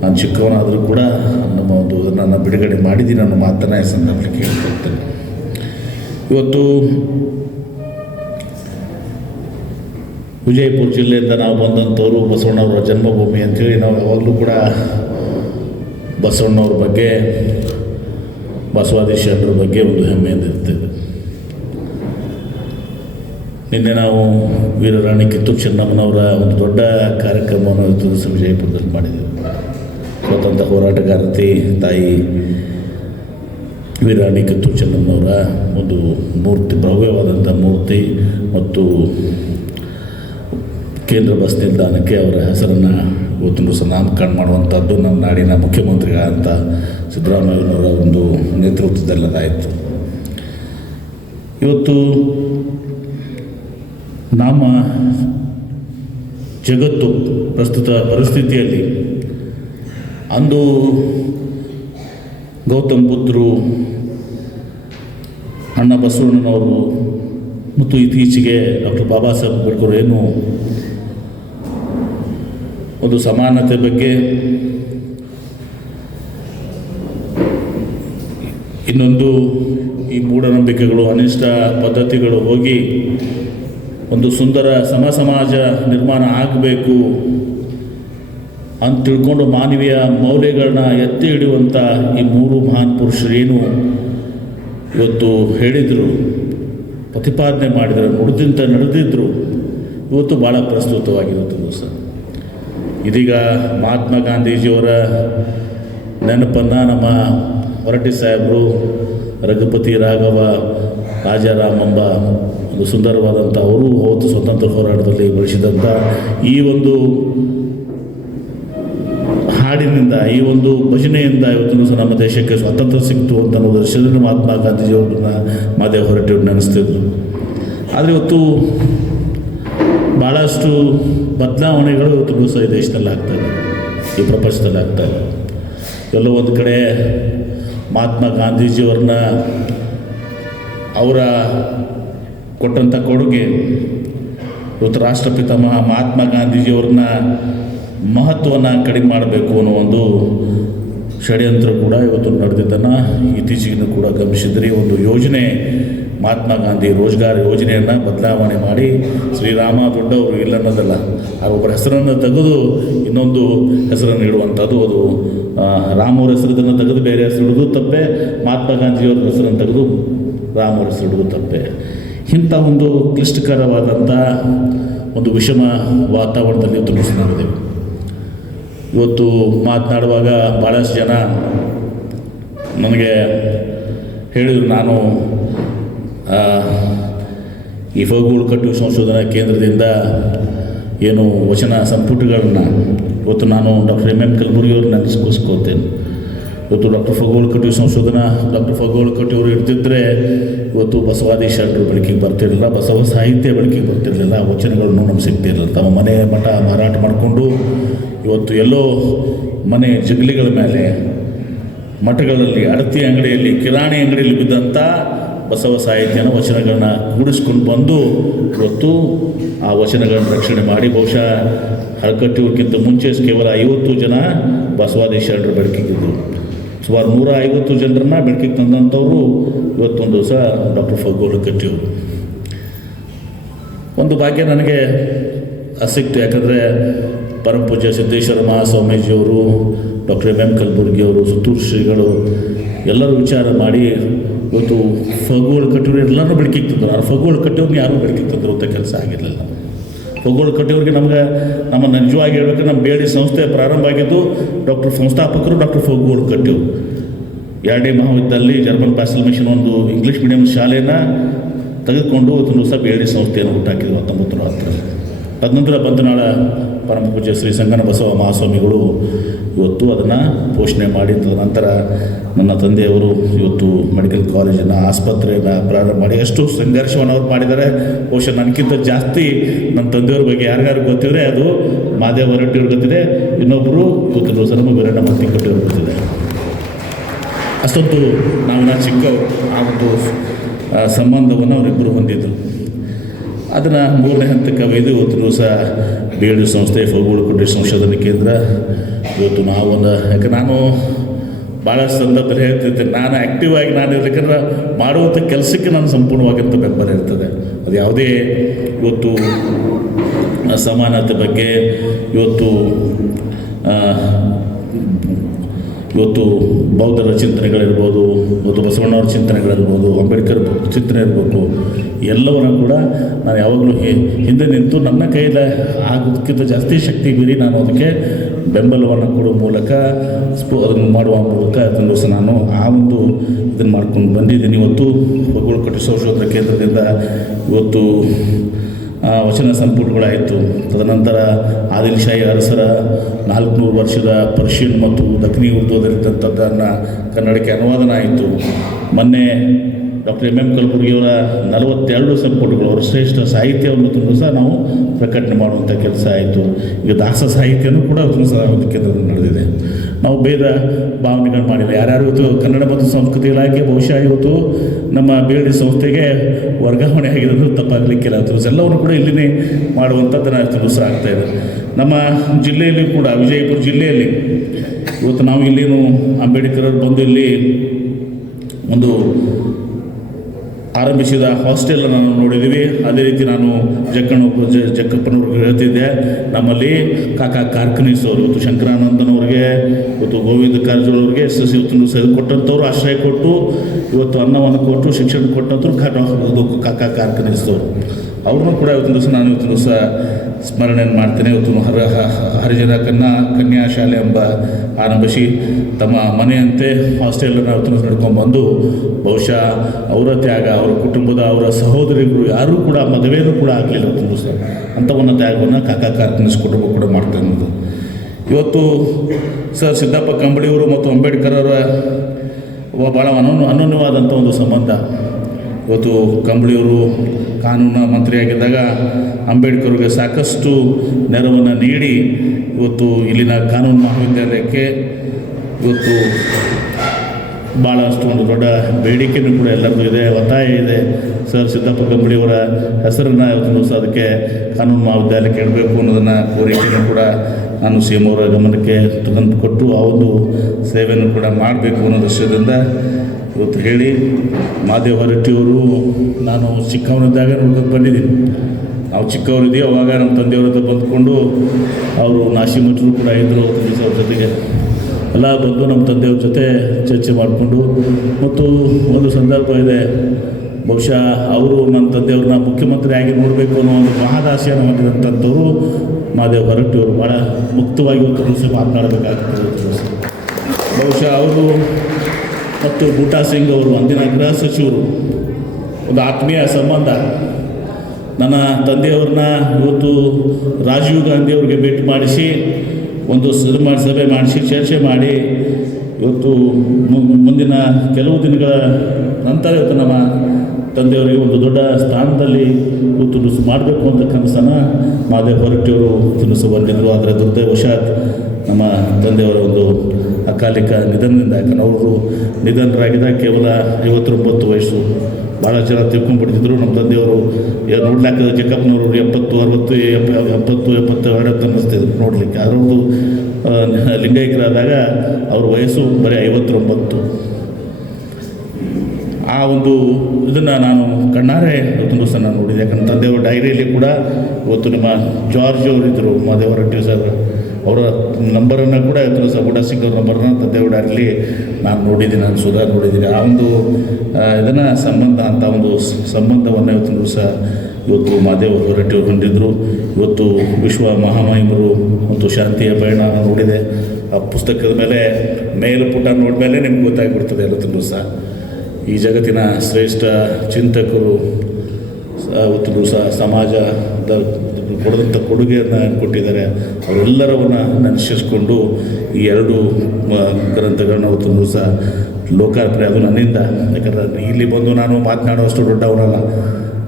ನಾನು ಚಿಕ್ಕವನಾದರೂ ಕೂಡ ನಮ್ಮ ಒಂದು ಅದನ್ನು ಬಿಡುಗಡೆ ಮಾಡಿದ್ದೀನಿ ಅನ್ನೋ ಮಾತನ್ನು ಈ ಸಂದರ್ಭದಲ್ಲಿ ಕೇಳ್ಕೊಳ್ತೇನೆ. ಇವತ್ತು ವಿಜಯಪುರ ಜಿಲ್ಲೆಯಿಂದ ನಾವು ಬಂದಂಥವರು ಬಸವಣ್ಣವರ ಜನ್ಮಭೂಮಿ ಅಂಥೇಳಿ ನಾವು ಯಾವಾಗಲೂ ಕೂಡ ಬಸವಣ್ಣವ್ರ ಬಗ್ಗೆ, ಬಸವಾದಿ ಶರಣರ ಬಗ್ಗೆ ಒಂದು ಹೆಮ್ಮೆಯಿಂದ ಇರ್ತೇವೆ. ನಿನ್ನೆ ನಾವು ವೀರರಾಣಿ ಕಿತ್ತೂರು ಚೆನ್ನಮ್ಮನವರ ಒಂದು ದೊಡ್ಡ ಕಾರ್ಯಕ್ರಮವನ್ನು ಇವತ್ತು ವಿಜಯಪುರದಲ್ಲಿ ಮಾಡಿದ್ದೇವೆ. ಸ್ವಾತಂತ್ರ್ಯ ಹೋರಾಟಗಾರತಿ ತಾಯಿ ವೀರರಾಣಿ ಕಿತ್ತೂರು ಚೆನ್ನಮ್ಮನವರ ಒಂದು ಮೂರ್ತಿ, ಭವ್ಯವಾದಂಥ ಮೂರ್ತಿ ಮತ್ತು ಕೇಂದ್ರ ಬಸ್ ನಿಲ್ದಾಣಕ್ಕೆ ಅವರ ಹೆಸರನ್ನು ಇವತ್ತು ಸಹ ನಾಮಕರಣ ಮಾಡುವಂಥದ್ದು ನಮ್ಮ ನಾಡಿನ ಮುಖ್ಯಮಂತ್ರಿಗಳಂಥ ಸಿದ್ದರಾಮಯ್ಯನವರ ಒಂದು ನೇತೃತ್ವದಲ್ಲದಾಯಿತು. ಇವತ್ತು ನಮ್ಮ ಜಗತ್ತು ಪ್ರಸ್ತುತ ಪರಿಸ್ಥಿತಿಯಲ್ಲಿ ಅಂದು ಗೌತಮ್ ಬುದ್ಧರು, ಅಣ್ಣ ಬಸವಣ್ಣನವರು ಮತ್ತು ಇತ್ತೀಚೆಗೆ ಡಾಕ್ಟರ್ ಬಾಬಾ ಸಾಹೇಬ್ ಅಂಬೇಡ್ಕರ್ ಏನು ಒಂದು ಸಮಾನತೆ ಬಗ್ಗೆ ಇನ್ನೊಂದು ಈ ಮೂಢನಂಬಿಕೆಗಳು ಅನಿಷ್ಟ ಪದ್ಧತಿಗಳು ಹೋಗಿ ಒಂದು ಸುಂದರ ಸಮಾಜ ನಿರ್ಮಾಣ ಆಗಬೇಕು ಅಂತ ತಿಳ್ಕೊಂಡು ಮಾನವೀಯ ಮೌಲ್ಯಗಳನ್ನ ಎತ್ತಿ ಹಿಡಿಯುವಂಥ ಈ ಮೂರು ಮಹಾನ್ ಪುರುಷರೇನು ಇವತ್ತು ಹೇಳಿದರು, ಪ್ರತಿಪಾದನೆ ಮಾಡಿದರು, ನುಡಿದಂತೆ ನಡೆದಿದ್ದರು, ಇವತ್ತು ಭಾಳ ಪ್ರಸ್ತುತವಾಗಿರುತ್ತೆ ಸರ್. ಇದೀಗ ಮಹಾತ್ಮ ಗಾಂಧೀಜಿಯವರ ನೆನಪನ್ನು ನಮ್ಮ ಹೊರಟ್ಟಿ ಸಾಹೇಬರು ರಘುಪತಿ ರಾಘವ ರಾಜಾರಾಮಂಬ ಒಂದು ಸುಂದರವಾದಂಥ ಅವರು ಅವತ್ತು ಸ್ವತಂತ್ರ ಹೋರಾಟದಲ್ಲಿ ಬಳಸಿದಂಥ ಈ ಒಂದು ಹಾಡಿನಿಂದ, ಈ ಒಂದು ಭಜನೆಯಿಂದ ಇವತ್ತು ಸಹ ನಮ್ಮ ದೇಶಕ್ಕೆ ಸ್ವಾತಂತ್ರ್ಯ ಸಿಕ್ತು ಅಂತ ಅನ್ನೋದು ದರ್ಶನ ಮಹಾತ್ಮ ಗಾಂಧೀಜಿಯವ್ರನ್ನ ಮಾದೇವ ಹೊರಟ್ಟಿಯವ್ರು ನೆನೆಸ್ತಿದ್ರು. ಆದರೆ ಇವತ್ತು ಭಾಳಷ್ಟು ಬದಲಾವಣೆಗಳು ಇವತ್ತು ಸಹ ಈ ದೇಶದಲ್ಲಿ ಆಗ್ತಾಯಿದೆ, ಈ ಪ್ರಪಂಚದಲ್ಲಿ ಆಗ್ತಾಯಿದೆ. ಎಲ್ಲೋ ಒಂದು ಕಡೆ ಮಹಾತ್ಮ ಗಾಂಧೀಜಿಯವ್ರನ್ನ ಅವರ ಕೊಟ್ಟಂಥ ಕೊಡುಗೆ, ಇವತ್ತು ರಾಷ್ಟ್ರಪಿತ ಮಹಾತ್ಮ ಗಾಂಧೀಜಿಯವ್ರನ್ನ ಮಹತ್ವವನ್ನು ಕಡಿಮೆ ಮಾಡಬೇಕು ಅನ್ನೋ ಒಂದು ಷಡ್ಯಂತ್ರ ಕೂಡ ಇವತ್ತು ನಡೆದಿದ್ದನ್ನು ಇತ್ತೀಚೆಗೆ ಕೂಡ ಗಮನಿಸಿದ್ರಿ. ಒಂದು ಯೋಜನೆ, ಮಹಾತ್ಮ ಗಾಂಧಿ ರೋಜ್ಗಾರ್ ಯೋಜನೆಯನ್ನು ಬದಲಾವಣೆ ಮಾಡಿ ಶ್ರೀರಾಮ ದೊಡ್ಡವರು ಇಲ್ಲನ್ನೋದಲ್ಲ, ಆ ಒಬ್ಬರ ಹೆಸರನ್ನು ತೆಗೆದು ಇನ್ನೊಂದು ಹೆಸರನ್ನು ಇಡುವಂಥದ್ದು. ಅದು ರಾಮವ್ರ ಹೆಸರನ್ನು ತೆಗೆದು ಬೇರೆ ಹೆಸರು ಇಡೋದು ತಪ್ಪೆ, ಮಹಾತ್ಮ ಗಾಂಧಿಯವ್ರ ಹೆಸರನ್ನು ತೆಗೆದು ರಾಮವ್ರ ಹೆಸರು ಇಡೋದು ತಪ್ಪೆ. ಇಂಥ ಒಂದು ಕ್ಲಿಷ್ಟಕರವಾದಂಥ ಒಂದು ವಿಷಮ ವಾತಾವರಣದಲ್ಲಿ ಇವತ್ತು ನಾವಿದ್ದೇವೆ. ಇವತ್ತು ಮಾತನಾಡುವಾಗ ಭಾಳಷ್ಟು ಜನ ನನಗೆ ಹೇಳಿದರು, ನಾನು ಈ ಫಗೂಳುಕಟ್ಟು ಸಂಶೋಧನಾ ಕೇಂದ್ರದಿಂದ ಏನು ವಚನ ಸಂಪುಟಗಳನ್ನ ಇವತ್ತು ನಾನು ಡಾಕ್ಟರ್ ಎಂ ಕಲಬುರ್ಗಿಯವ್ರು ನೆನೆಸ್ಕೋಸ್ಕೋತೇನೆ. ಇವತ್ತು ಡಾಕ್ಟರ್ ಫಗೂಳುಕಟ್ಟು ಸಂಶೋಧನಾ ಡಾಕ್ಟರ್ ಫಗೂಳುಕಟ್ಟಿಯವರು ಇರ್ತಿದ್ದರೆ ಇವತ್ತು ಬಸವಾದಿ ಶರಣರು ಬೆಳಕಿಗೆ ಬರ್ತಿರಲಿಲ್ಲ, ಬಸವ ಸಾಹಿತ್ಯ ಬೆಳಕಿಗೆ ಬರ್ತಿರಲಿಲ್ಲ, ವಚನಗಳನ್ನು ನಮ್ಗೆ ಸಿಗ್ತಿರಲಿಲ್ಲ. ತಮ್ಮ ಮನೆ ಮಠ ಮಾರಾಟ ಮಾಡಿಕೊಂಡು ಇವತ್ತು ಎಲ್ಲೋ ಮನೆ ಜಗಲಿಗಳ ಮೇಲೆ, ಮಠಗಳಲ್ಲಿ, ಅಡತಿ ಅಂಗಡಿಯಲ್ಲಿ, ಕಿರಾಣಿ ಅಂಗಡಿಯಲ್ಲಿ ಬಿದ್ದಂಥ ಬಸವ ಸಾಹಿತ್ಯನ ವಚನಗಳನ್ನ ಕೂಡಿಸ್ಕೊಂಡು ಬಂದು ಇವತ್ತು ಆ ವಚನಗಳನ್ನು ರಕ್ಷಣೆ ಮಾಡಿ, ಬಹುಶಃ ಹಳಕಟ್ಟಿಯವ್ರಿಗಿಂತ ಮುಂಚೆ ಕೇವಲ 50 ಜನ ಬಸವಾದಿ ಶರಣರು ಬೆಳಕಿಗಿದ್ದರು. ಸುಮಾರು 150 ಜನರನ್ನ ಬೆಳಕಿಗೆ ತಂದಂಥವರು ಇವತ್ತೊಂದು ದಿವಸ ಡಾಕ್ಟರ್ ಫಗೂಳುಕಟ್ಟಿಯವರು. ಒಂದು ಭಾಗ್ಯ ನನಗೆ ಸಿಕ್ತು, ಯಾಕಂದರೆ ಪರಮ ಪೂಜ್ಯ ಸಿದ್ದೇಶ್ವರ ಮಹಾಸ್ವಾಮೀಜಿಯವರು, ಡಾಕ್ಟರ್ ಎಂ ಕಲಬುರ್ಗಿಯವರು, ಸುತ್ತೂರು ಶ್ರೀಗಳು ಎಲ್ಲರೂ ವಿಚಾರ ಮಾಡಿ ಇವತ್ತು ಫಗೂಳುಕಟ್ಟಿಯವರು ಎಲ್ಲರೂ ಬೆಳಕಿಗೆ ತಂದರು. ಆ ಫಗೂಳುಕಟ್ಟಿಯವ್ರನ್ನ ಯಾರೂ ಬೆಳಕಿಗೆ ತಂದರು ಅಂತ ಕೆಲಸ ಆಗಿರಲಿಲ್ಲ. ಫಗೂಳುಕಟ್ಟಿಯವ್ರಿಗೆ ನಮ್ಮನ್ನು ನಿಜವಾಗಿ ಹೇಳಬೇಕು, ನಮ್ಮ ಬೇಡಿ ಸಂಸ್ಥೆ ಪ್ರಾರಂಭ ಆಗಿದ್ದು ಡಾಕ್ಟರ್ ಸಂಸ್ಥಾಪಕರು ಡಾಕ್ಟರ್ ಫಗೂಳುಕಟ್ಟಿಯವರು. 2ನೇ ಮಹಾವಿದ್ಯಾಲಯದಲ್ಲಿ ಜರ್ಮನ್ ಪ್ಯಾಸಲ್ ಮಿಷನ್ ಒಂದು ಇಂಗ್ಲೀಷ್ ಮೀಡಿಯಂ ಶಾಲೆಯನ್ನು ತೆಗೆದುಕೊಂಡು ಒಂದು ದಿವಸ ಬೇಡಿ ಸಂಸ್ಥೆಯನ್ನು ಹುಟ್ಟಾಕಿದ್ರು 1910. ತದನಂತರ ಬಂಧನಾಳ ಪರಮ ಪೂಜ್ಯ ಶ್ರೀ ಸಂಗನ ಬಸವ ಮಹಾಸ್ವಾಮಿಗಳು ಇವತ್ತು ಅದನ್ನು ಪೋಷಣೆ ಮಾಡಿ, ತದನಂತರ ನನ್ನ ತಂದೆಯವರು ಇವತ್ತು ಮೆಡಿಕಲ್ ಕಾಲೇಜನ್ನು, ಆಸ್ಪತ್ರೆಯನ್ನು ಪ್ರಾರಂಭ ಮಾಡಿ ಎಷ್ಟು ಸಂಘರ್ಷವನ್ನು ಅವ್ರು ಮಾಡಿದ್ದಾರೆ. ಬಹುಶಃ ನನಗಿಂತ ಜಾಸ್ತಿ ನನ್ನ ತಂದೆಯವ್ರ ಬಗ್ಗೆ ಯಾರ್ಯಾರು ಗೊತ್ತಿದ್ರೆ ಅದು ಮಾದೇವ ಹೊರಟ್ಟಿಯವ್ರು ಗೊತ್ತಿದೆ, ಇನ್ನೊಬ್ಬರು ಇವತ್ತು ದಿವಸ ನಮ್ಮ ವೀರಣ್ಣ ಮತ್ತಿಕಟ್ಟಿಯವ್ರು ಗೊತ್ತಿದೆ. ಅಷ್ಟೊಂದು ನಾವಿನ್ನ ಚಿಕ್ಕವರು, ಆ ಒಂದು ಸಂಬಂಧವನ್ನು ಅವರಿಬ್ಬರು ಹೊಂದಿದ್ದರು. ಅದನ್ನು 3ನೇ ಹಂತಕ್ಕೆ ಒಯ್ದು ಇವತ್ತು ದಿವಸ ಬೇಡಿ ಸಂಸ್ಥೆ ಫಗೂಳುಕಟ್ಟು ಸಂಶೋಧನಾ ಕೇಂದ್ರ ಇವತ್ತು ಯಾಕೆ ನಾನು ಭಾಳಷ್ಟು ಸಂದರ್ಭದಲ್ಲಿ ಹೇಳ್ತಿದ್ದೆ, ನಾನು ಆ್ಯಕ್ಟಿವ್ ಆಗಿ ನಾನು ಇರಬೇಕಂದ್ರೆ ಮಾಡುವಂಥ ಕೆಲಸಕ್ಕೆ ನಾನು ಸಂಪೂರ್ಣವಾಗಿಂಥ ಬೆಂಬಲ ಇರ್ತದೆ. ಅದು ಯಾವುದೇ ಇವತ್ತು ಸಮಾನತೆ ಬಗ್ಗೆ ಇವತ್ತು ಬೌದ್ಧರ ಚಿಂತನೆಗಳಿರ್ಬೋದು, ಇವತ್ತು ಬಸವಣ್ಣವ್ರ ಚಿಂತನೆಗಳಿರ್ಬೋದು, ಅಂಬೇಡ್ಕರ್ ಚಿಂತನೆ ಇರ್ಬೋದು, ಎಲ್ಲವನ್ನೂ ಕೂಡ ನಾನು ಯಾವಾಗಲೂ ಹಿಂದೆ ನಿಂತು ನನ್ನ ಕೈಯಲ್ಲಿ ಆಗೋದಕ್ಕಿಂತ ಜಾಸ್ತಿ ಶಕ್ತಿ ಮೀರಿ ನಾನು ಅದಕ್ಕೆ ಬೆಂಬಲವನ್ನು ಕೊಡುವ ಮೂಲಕ ಅದನ್ನು ಮಾಡುವ ಮೂಲಕ ಅದನ್ನು ಸಹ ನಾನು ಆ ಒಂದು ಇದನ್ನು ಮಾಡ್ಕೊಂಡು ಬಂದಿದ್ದೀನಿ. ಇವತ್ತು ಫಗೂಳುಕಟ್ಟು ಸಂಶೋಧನಾ ಕೇಂದ್ರದಿಂದ ಇವತ್ತು ವಚನ ಸಂಪುಟಗಳಾಯಿತು. ತದನಂತರ ಆದಿಲ್ ಶಾಹಿ ಅರಸರ 400 ವರ್ಷದ ಪರ್ಷಿಯನ್ ಮತ್ತು ದಕ್ಷಿಣಿ ಉರ್ದುವಲ್ಲಿದ್ದಂಥದ್ದನ್ನು ಕನ್ನಡಕ್ಕೆ ಅನುವಾದನ ಆಯಿತು. ಮೊನ್ನೆ ಡಾಕ್ಟರ್ ಎಂ ಕಲಬುರ್ಗಿಯವರ 42 ಸಂಪುಟಗಳು, ಅವರ ಶ್ರೇಷ್ಠ ಸಾಹಿತ್ಯವನ್ನು ತುಂಬ ಸಹ ನಾವು ಪ್ರಕಟಣೆ ಮಾಡುವಂಥ ಕೆಲಸ ಆಯಿತು. ಈಗ ದಾಸ ಸಾಹಿತ್ಯನೂ ಕೂಡ ಕೇಂದ್ರದಲ್ಲಿ ನಡೆದಿದೆ. ನಾವು ಭೇದ ಭಾವನೆಗಳು ಮಾಡಿಲ್ಲ. ಯಾರ್ಯಾರು ಇವತ್ತು ಕನ್ನಡ ಮತ್ತು ಸಂಸ್ಕೃತಿ ಇಲಾಖೆ ಬಹುಶಃ ಇವತ್ತು ನಮ್ಮ ಬೇಡಿ ಸಂಸ್ಥೆಗೆ ವರ್ಗಾವಣೆ ಆಗಿರೋದು ತಪ್ಪಾಗಲಿಕ್ಕಿಲ್ಲ. ಎಲ್ಲವನ್ನು ಕೂಡ ಇಲ್ಲಿನೇ ಮಾಡುವಂಥದ್ದನ್ನು ತುಂಬ ಸಹ ಆಗ್ತಾಯಿದೆ. ನಮ್ಮ ಜಿಲ್ಲೆಯಲ್ಲಿ ಕೂಡ, ವಿಜಯಪುರ ಜಿಲ್ಲೆಯಲ್ಲಿ ಇವತ್ತು ನಾವು ಇಲ್ಲೇನು ಅಂಬೇಡ್ಕರ್ ಅವರು ಬಂದು ಇಲ್ಲಿ ಒಂದು ಆರಂಭಿಸಿದ ಹಾಸ್ಟೆಲ್ ನಾವು ನೋಡಿದ್ದೀವಿ. ಅದೇ ರೀತಿ ನಾನು ಜಕ್ಕಪ್ಪನವ್ರಿಗೆ ಹೇಳ್ತಿದ್ದೆ, ನಮ್ಮಲ್ಲಿ ಕಾಕಾ ಕಾರ್ಖನೀಸ್ ಅವರು ಇವತ್ತು ಶಂಕರಾನಂದನವ್ರಿಗೆ, ಇವತ್ತು ಗೋವಿಂದ ಕಾರಜೋಳವ್ರಿಗೆ ಇವತ್ತು ಕೊಟ್ಟಂಥವ್ರು ಆಶ್ರಯ ಕೊಟ್ಟು ಇವತ್ತು ಅನ್ನವನ್ನು ಕೊಟ್ಟು ಶಿಕ್ಷಣ ಕೊಟ್ಟಂಥವ್ರು ಕಾಕಾ ಕಾರ್ಖನೀಸ್ದವರು. ಅವ್ರನ್ನೂ ಕೂಡ ಇವತ್ತಿನ ದಿವಸ ನಾನು ಇವತ್ತಿನ ದಿವಸ ಸ್ಮರಣೆಯನ್ನು ಮಾಡ್ತೇನೆ. ಇವತ್ತು ಹರಿಜನ ಕನ್ಯಾ ಶಾಲೆ ಎಂಬ ಆರಂಭಿಸಿ ತಮ್ಮ ಮನೆಯಂತೆ ಹಾಸ್ಟೆಲನ್ನು ಇವತ್ತು ನಡ್ಕೊಂಡ್ಬಂದು ಬಹುಶಃ ಅವರ ತ್ಯಾಗ, ಅವರ ಕುಟುಂಬದ ಅವರ ಸಹೋದರಿಗಳು ಯಾರೂ ಕೂಡ ಮದುವೆಯೂ ಕೂಡ ಆಗಲಿಲ್ಲ ಇವತ್ತಿನ ದಿವಸ. ಅಂಥವನ್ನ ತ್ಯಾಗವನ್ನು ಕಾಕಾ ಕಾರ್ಖನೀಸ್ ಕುಟುಂಬ ಕೂಡ ಮಾಡ್ತಾ ಇರೋದು. ಇವತ್ತು ಸರ್ ಸಿದ್ದಪ್ಪ ಕಂಬಳಿಯವರು ಮತ್ತು ಅಂಬೇಡ್ಕರ್ ಅವರ ಭಾಳ ಅನನ್ಯವಾದಂಥ ಒಂದು ಸಂಬಂಧ. ಇವತ್ತು ಕಂಬಳಿಯವರು ಕಾನೂನು ಮಂತ್ರಿಯಾಗಿದ್ದಾಗ ಅಂಬೇಡ್ಕರ್ಗೆ ಸಾಕಷ್ಟು ನೆರವನ್ನು ನೀಡಿ ಇವತ್ತು ಇಲ್ಲಿನ ಕಾನೂನು ಮಹಾವಿದ್ಯಾಲಯಕ್ಕೆ ಇವತ್ತು ಭಾಳಷ್ಟು ಒಂದು ದೊಡ್ಡ ಬೇಡಿಕೆಯೂ ಕೂಡ ಎಲ್ಲರಿಗೂ ಇದೆ, ಒತ್ತಾಯ ಇದೆ. ಸರ್ ಸಿದ್ದಪ್ಪ ಕಂಬಳಿಯವರ ಹೆಸರನ್ನು ಇವತ್ತು ದಿವಸ ಅದಕ್ಕೆ ಕಾನೂನು ಮಹಾವಿದ್ಯಾಲಯಕ್ಕೆ ಇಡಬೇಕು ಅನ್ನೋದನ್ನು ಕೋರಿಕೆಯನ್ನು ಕೂಡ ನಾನು ಸಿ ಎಂ ಅವರ ಗಮನಕ್ಕೆ ತೆಗೆದುಕೊಟ್ಟು ಆ ಒಂದು ಸೇವೆಯನ್ನು ಕೂಡ ಮಾಡಬೇಕು ಅನ್ನೋ ದೃಶ್ಯದಿಂದ ಇವತ್ತು ಹೇಳಿ, ಮಾದೇವ ಹೊರಟ್ಟಿಯವರು ನಾನು ಚಿಕ್ಕವನಿದ್ದಾಗ ನೋಡ್ಕೊಂಡು ಬಂದಿದ್ದೀನಿ. ನಾವು ಚಿಕ್ಕವರಿದ್ದೀವಿ ಅವಾಗ ನಮ್ಮ ತಂದೆಯವ್ರ ಹತ್ರ ಬಂದುಕೊಂಡು ಅವರು ನಾಶಿಮಠರು ಕೂಡ ಇದ್ದರು ಅವ್ರ ಜೊತೆಗೆ ಎಲ್ಲ ಬಂದು ನಮ್ಮ ತಂದೆಯವ್ರ ಜೊತೆ ಚರ್ಚೆ ಮಾಡಿಕೊಂಡು. ಮತ್ತು ಒಂದು ಸಂದರ್ಭ ಇದೆ, ಬಹುಶಃ ಅವರು ನನ್ನ ತಂದೆಯವ್ರನ್ನ ಮುಖ್ಯಮಂತ್ರಿ ಆಗಿ ನೋಡಬೇಕು ಅನ್ನೋ ಒಂದು ಮಹದಾಸೆಯನ್ನು ಹೊಂದಿದಂಥವ್ರು ಮಾದೇವ ಹೊರಟ್ಟಿಯವರು. ಭಾಳ ಮುಕ್ತವಾಗಿ ಒಂದು ದಿವಸ ಮಾತನಾಡಬೇಕಾಗ್ತದೆ. ಬಹುಶಃ ಅವರು ಮತ್ತು ಬೂಟಾ ಸಿಂಗ್ ಅವರು ಅಂದಿನ ಗೃಹ ಸಚಿವರು, ಒಂದು ಆತ್ಮೀಯ ಸಂಬಂಧ. ನನ್ನ ತಂದೆಯವ್ರನ್ನ ಇವತ್ತು ರಾಜೀವ್ ಗಾಂಧಿ ಅವ್ರಿಗೆ ಭೇಟಿ ಮಾಡಿಸಿ ಒಂದು ಸಭೆ ಮಾಡಿಸಿ ಚರ್ಚೆ ಮಾಡಿ ಇವತ್ತು ಮುಂದಿನ ಕೆಲವು ದಿನಗಳ ನಂತರ ಇವತ್ತು ನಮ್ಮ ತಂದೆಯವರಿಗೆ ಒಂದು ದೊಡ್ಡ ಸ್ಥಾನದಲ್ಲಿ ಇವತ್ತು ಮಾಡಬೇಕು ಅಂತ ಕನಸನ್ನು ಮಾದೇವ ಹೊರಟ್ಟಿಯವರು ತಿನಿಸು ಬಂದಿದ್ದರು. ಆದರೆ ದುರ್ದೈವಶಾತ್ ನಮ್ಮ ತಂದೆಯವರ ಒಂದು ಅಕಾಲಿಕ ನಿಧನದಿಂದ, ಯಾಕಂದ್ರೆ ಅವರು ನಿಧನರಾಗಿದ್ದ ಕೇವಲ 59 ವಯಸ್ಸು. ಭಾಳ ಜನ ತಿಳ್ಕೊಂಡ್ಬಿಡ್ತಿದ್ರು. ನಮ್ಮ ತಂದೆಯವರು ನೋಡ್ಲಿಕ್ಕೆ ಜಕ್ಕಪ್ಪನವರು 70, 60, 70, 72 ಅನ್ನಿಸ್ತಿದ್ರು ನೋಡಲಿಕ್ಕೆ. ಅದರದ್ದು ಲಿಂಗೈಕ್ಯರಾದಾಗ ಅವ್ರ ವಯಸ್ಸು ಬರೀ 59. ಆ ಒಂದು ಇದನ್ನು ನಾನು ಕಣ್ಣಾರೆ ಇವತ್ತು ದಿವಸ ನಾನು ನೋಡಿದೆ. ಯಾಕಂದ್ರೆ ತಂದೆಯವರ ಡೈರಿಯಲ್ಲಿ ಕೂಡ ಇವತ್ತು ನಿಮ್ಮ ಜಾರ್ಜ್ ಅವರಿದ್ದರು, ಮಾದೇವ ಹೊರಟ್ಟಿ ಸರ್, ಅವರ ನಂಬರನ್ನು ಕೂಡ ಇವತ್ತು ದಿವಸ ಬೂಟಾ ಸಿಂಗ್ ಅವ್ರ ನಂಬರನ್ನು ತಂದೆಯವರ ಡೈರಿಯಲ್ಲಿ ನಾನು ನೋಡಿದ್ದೀನಿ, ನಾನು ಸುಧಾ ನೋಡಿದ್ದೀನಿ. ಆ ಒಂದು ಇದನ್ನು ಸಂಬಂಧ ಅಂತ ಒಂದು ಸಂಬಂಧವನ್ನು ಇವತ್ತು ದಿವಸ ಇವತ್ತು ಮಾದೇವ ಹೊರಟ್ಟಿಯವರು ಹೊಂದಿದ್ದರು. ಇವತ್ತು ವಿಶ್ವ ಮಹಾಮಹಿಮರು ಮತ್ತು ಶಾಂತಿಯ ಪಯಣ ನೋಡಿದೆ. ಆ ಪುಸ್ತಕದ ಮೇಲೆ ಮೇಲ್ಪುಟ ನೋಡಿದ್ಮೇಲೆ ನಿಮ್ಗೆ ಗೊತ್ತಾಗಿಬಿಡ್ತದೆ ಇವತ್ತು ದಿವಸ ಈ ಜಗತ್ತಿನ ಶ್ರೇಷ್ಠ ಚಿಂತಕರು ಇವತ್ತು ದಿವಸ ಸಮಾಜದ ಕೊಡದಂಥ ಕೊಡುಗೆಯನ್ನು ಕೊಟ್ಟಿದ್ದಾರೆ. ಅವರೆಲ್ಲರವನ್ನು ನೆನಪಿಸಿಕೊಂಡು ಈ 2 ಗ್ರಂಥಗಳನ್ನ ಇವತ್ತು ದಿವಸ ಲೋಕಾರ್ಪಣೆ, ಅದು ನನ್ನಿಂದ. ಯಾಕಂದರೆ ಇಲ್ಲಿ ಬಂದು ನಾನು ಮಾತನಾಡುವಷ್ಟು ದೊಡ್ಡವರಲ್ಲ.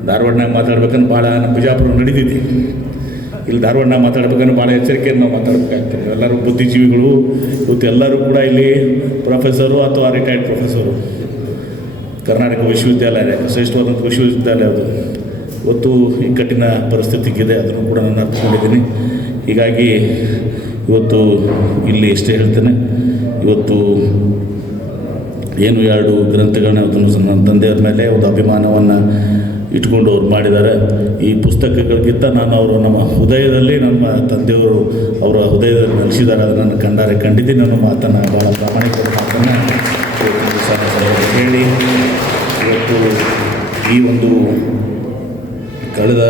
ಧಾರವಾಡನಾಗ ಮಾತಾಡ್ಬೇಕಂದ್ರೆ ಭಾಳ ನಮ್ಮ ಬಿಜಾಪುರ ನಡೀತಿದ್ವಿ. ಇಲ್ಲಿ ಧಾರವಾಡನಾಗ ಮಾತಾಡ್ಬೇಕಂದ್ರೆ ಭಾಳ ಎಚ್ಚರಿಕೆಯನ್ನು ನಾವು ಮಾತಾಡಬೇಕಾಗ್ತದೆ. ಎಲ್ಲರೂ ಬುದ್ಧಿಜೀವಿಗಳು. ಇವತ್ತು ಎಲ್ಲರೂ ಕೂಡ ಇಲ್ಲಿ ಪ್ರೊಫೆಸರು ಅಥವಾ ರಿಟೈರ್ಡ್ ಪ್ರೊಫೆಸರು. ಕರ್ನಾಟಕ ವಿಶ್ವವಿದ್ಯಾಲಯ ಶ್ರೇಷ್ಠವಾದಂಥ ವಿಶ್ವವಿದ್ಯಾಲಯ ಅದು. ಇವತ್ತು ಈ ಕಠಿಣ ಪರಿಸ್ಥಿತಿಗಿದೆ, ಅದನ್ನು ಕೂಡ ನಾನು ಅರ್ಥಕೊಂಡಿದ್ದೀನಿ. ಹೀಗಾಗಿ ಇವತ್ತು ಇಲ್ಲಿ ಇಷ್ಟೇ ಹೇಳ್ತೇನೆ. ಇವತ್ತು ಏನು 2 ಗ್ರಂಥಗಳನ್ನ ನನ್ನ ತಂದೆಯವ್ರ ಮೇಲೆ ಒಂದು ಅಭಿಮಾನವನ್ನು ಇಟ್ಕೊಂಡು ಅವ್ರು ಮಾಡಿದ್ದಾರೆ. ಈ ಪುಸ್ತಕಗಳಿಗಿಂತ ನಾನು ಅವರು ನಮ್ಮ ಹೃದಯದಲ್ಲಿ, ನಮ್ಮ ತಂದೆಯವರು ಅವರ ಹೃದಯದಲ್ಲಿ ನೆಲೆಸಿದ್ದಾರೆ. ಅದನ್ನು ಕಂಡಾರೆ ಕಂಡಿದ್ದೀನಿ. ನನ್ನ ಮಾತನ್ನು ಭಾಳ ಪ್ರಾಮಾಣಿಕ ಮಾತನ್ನು ಹೇಳಿ ಇವತ್ತು ಈ ಒಂದು ಕಳೆದ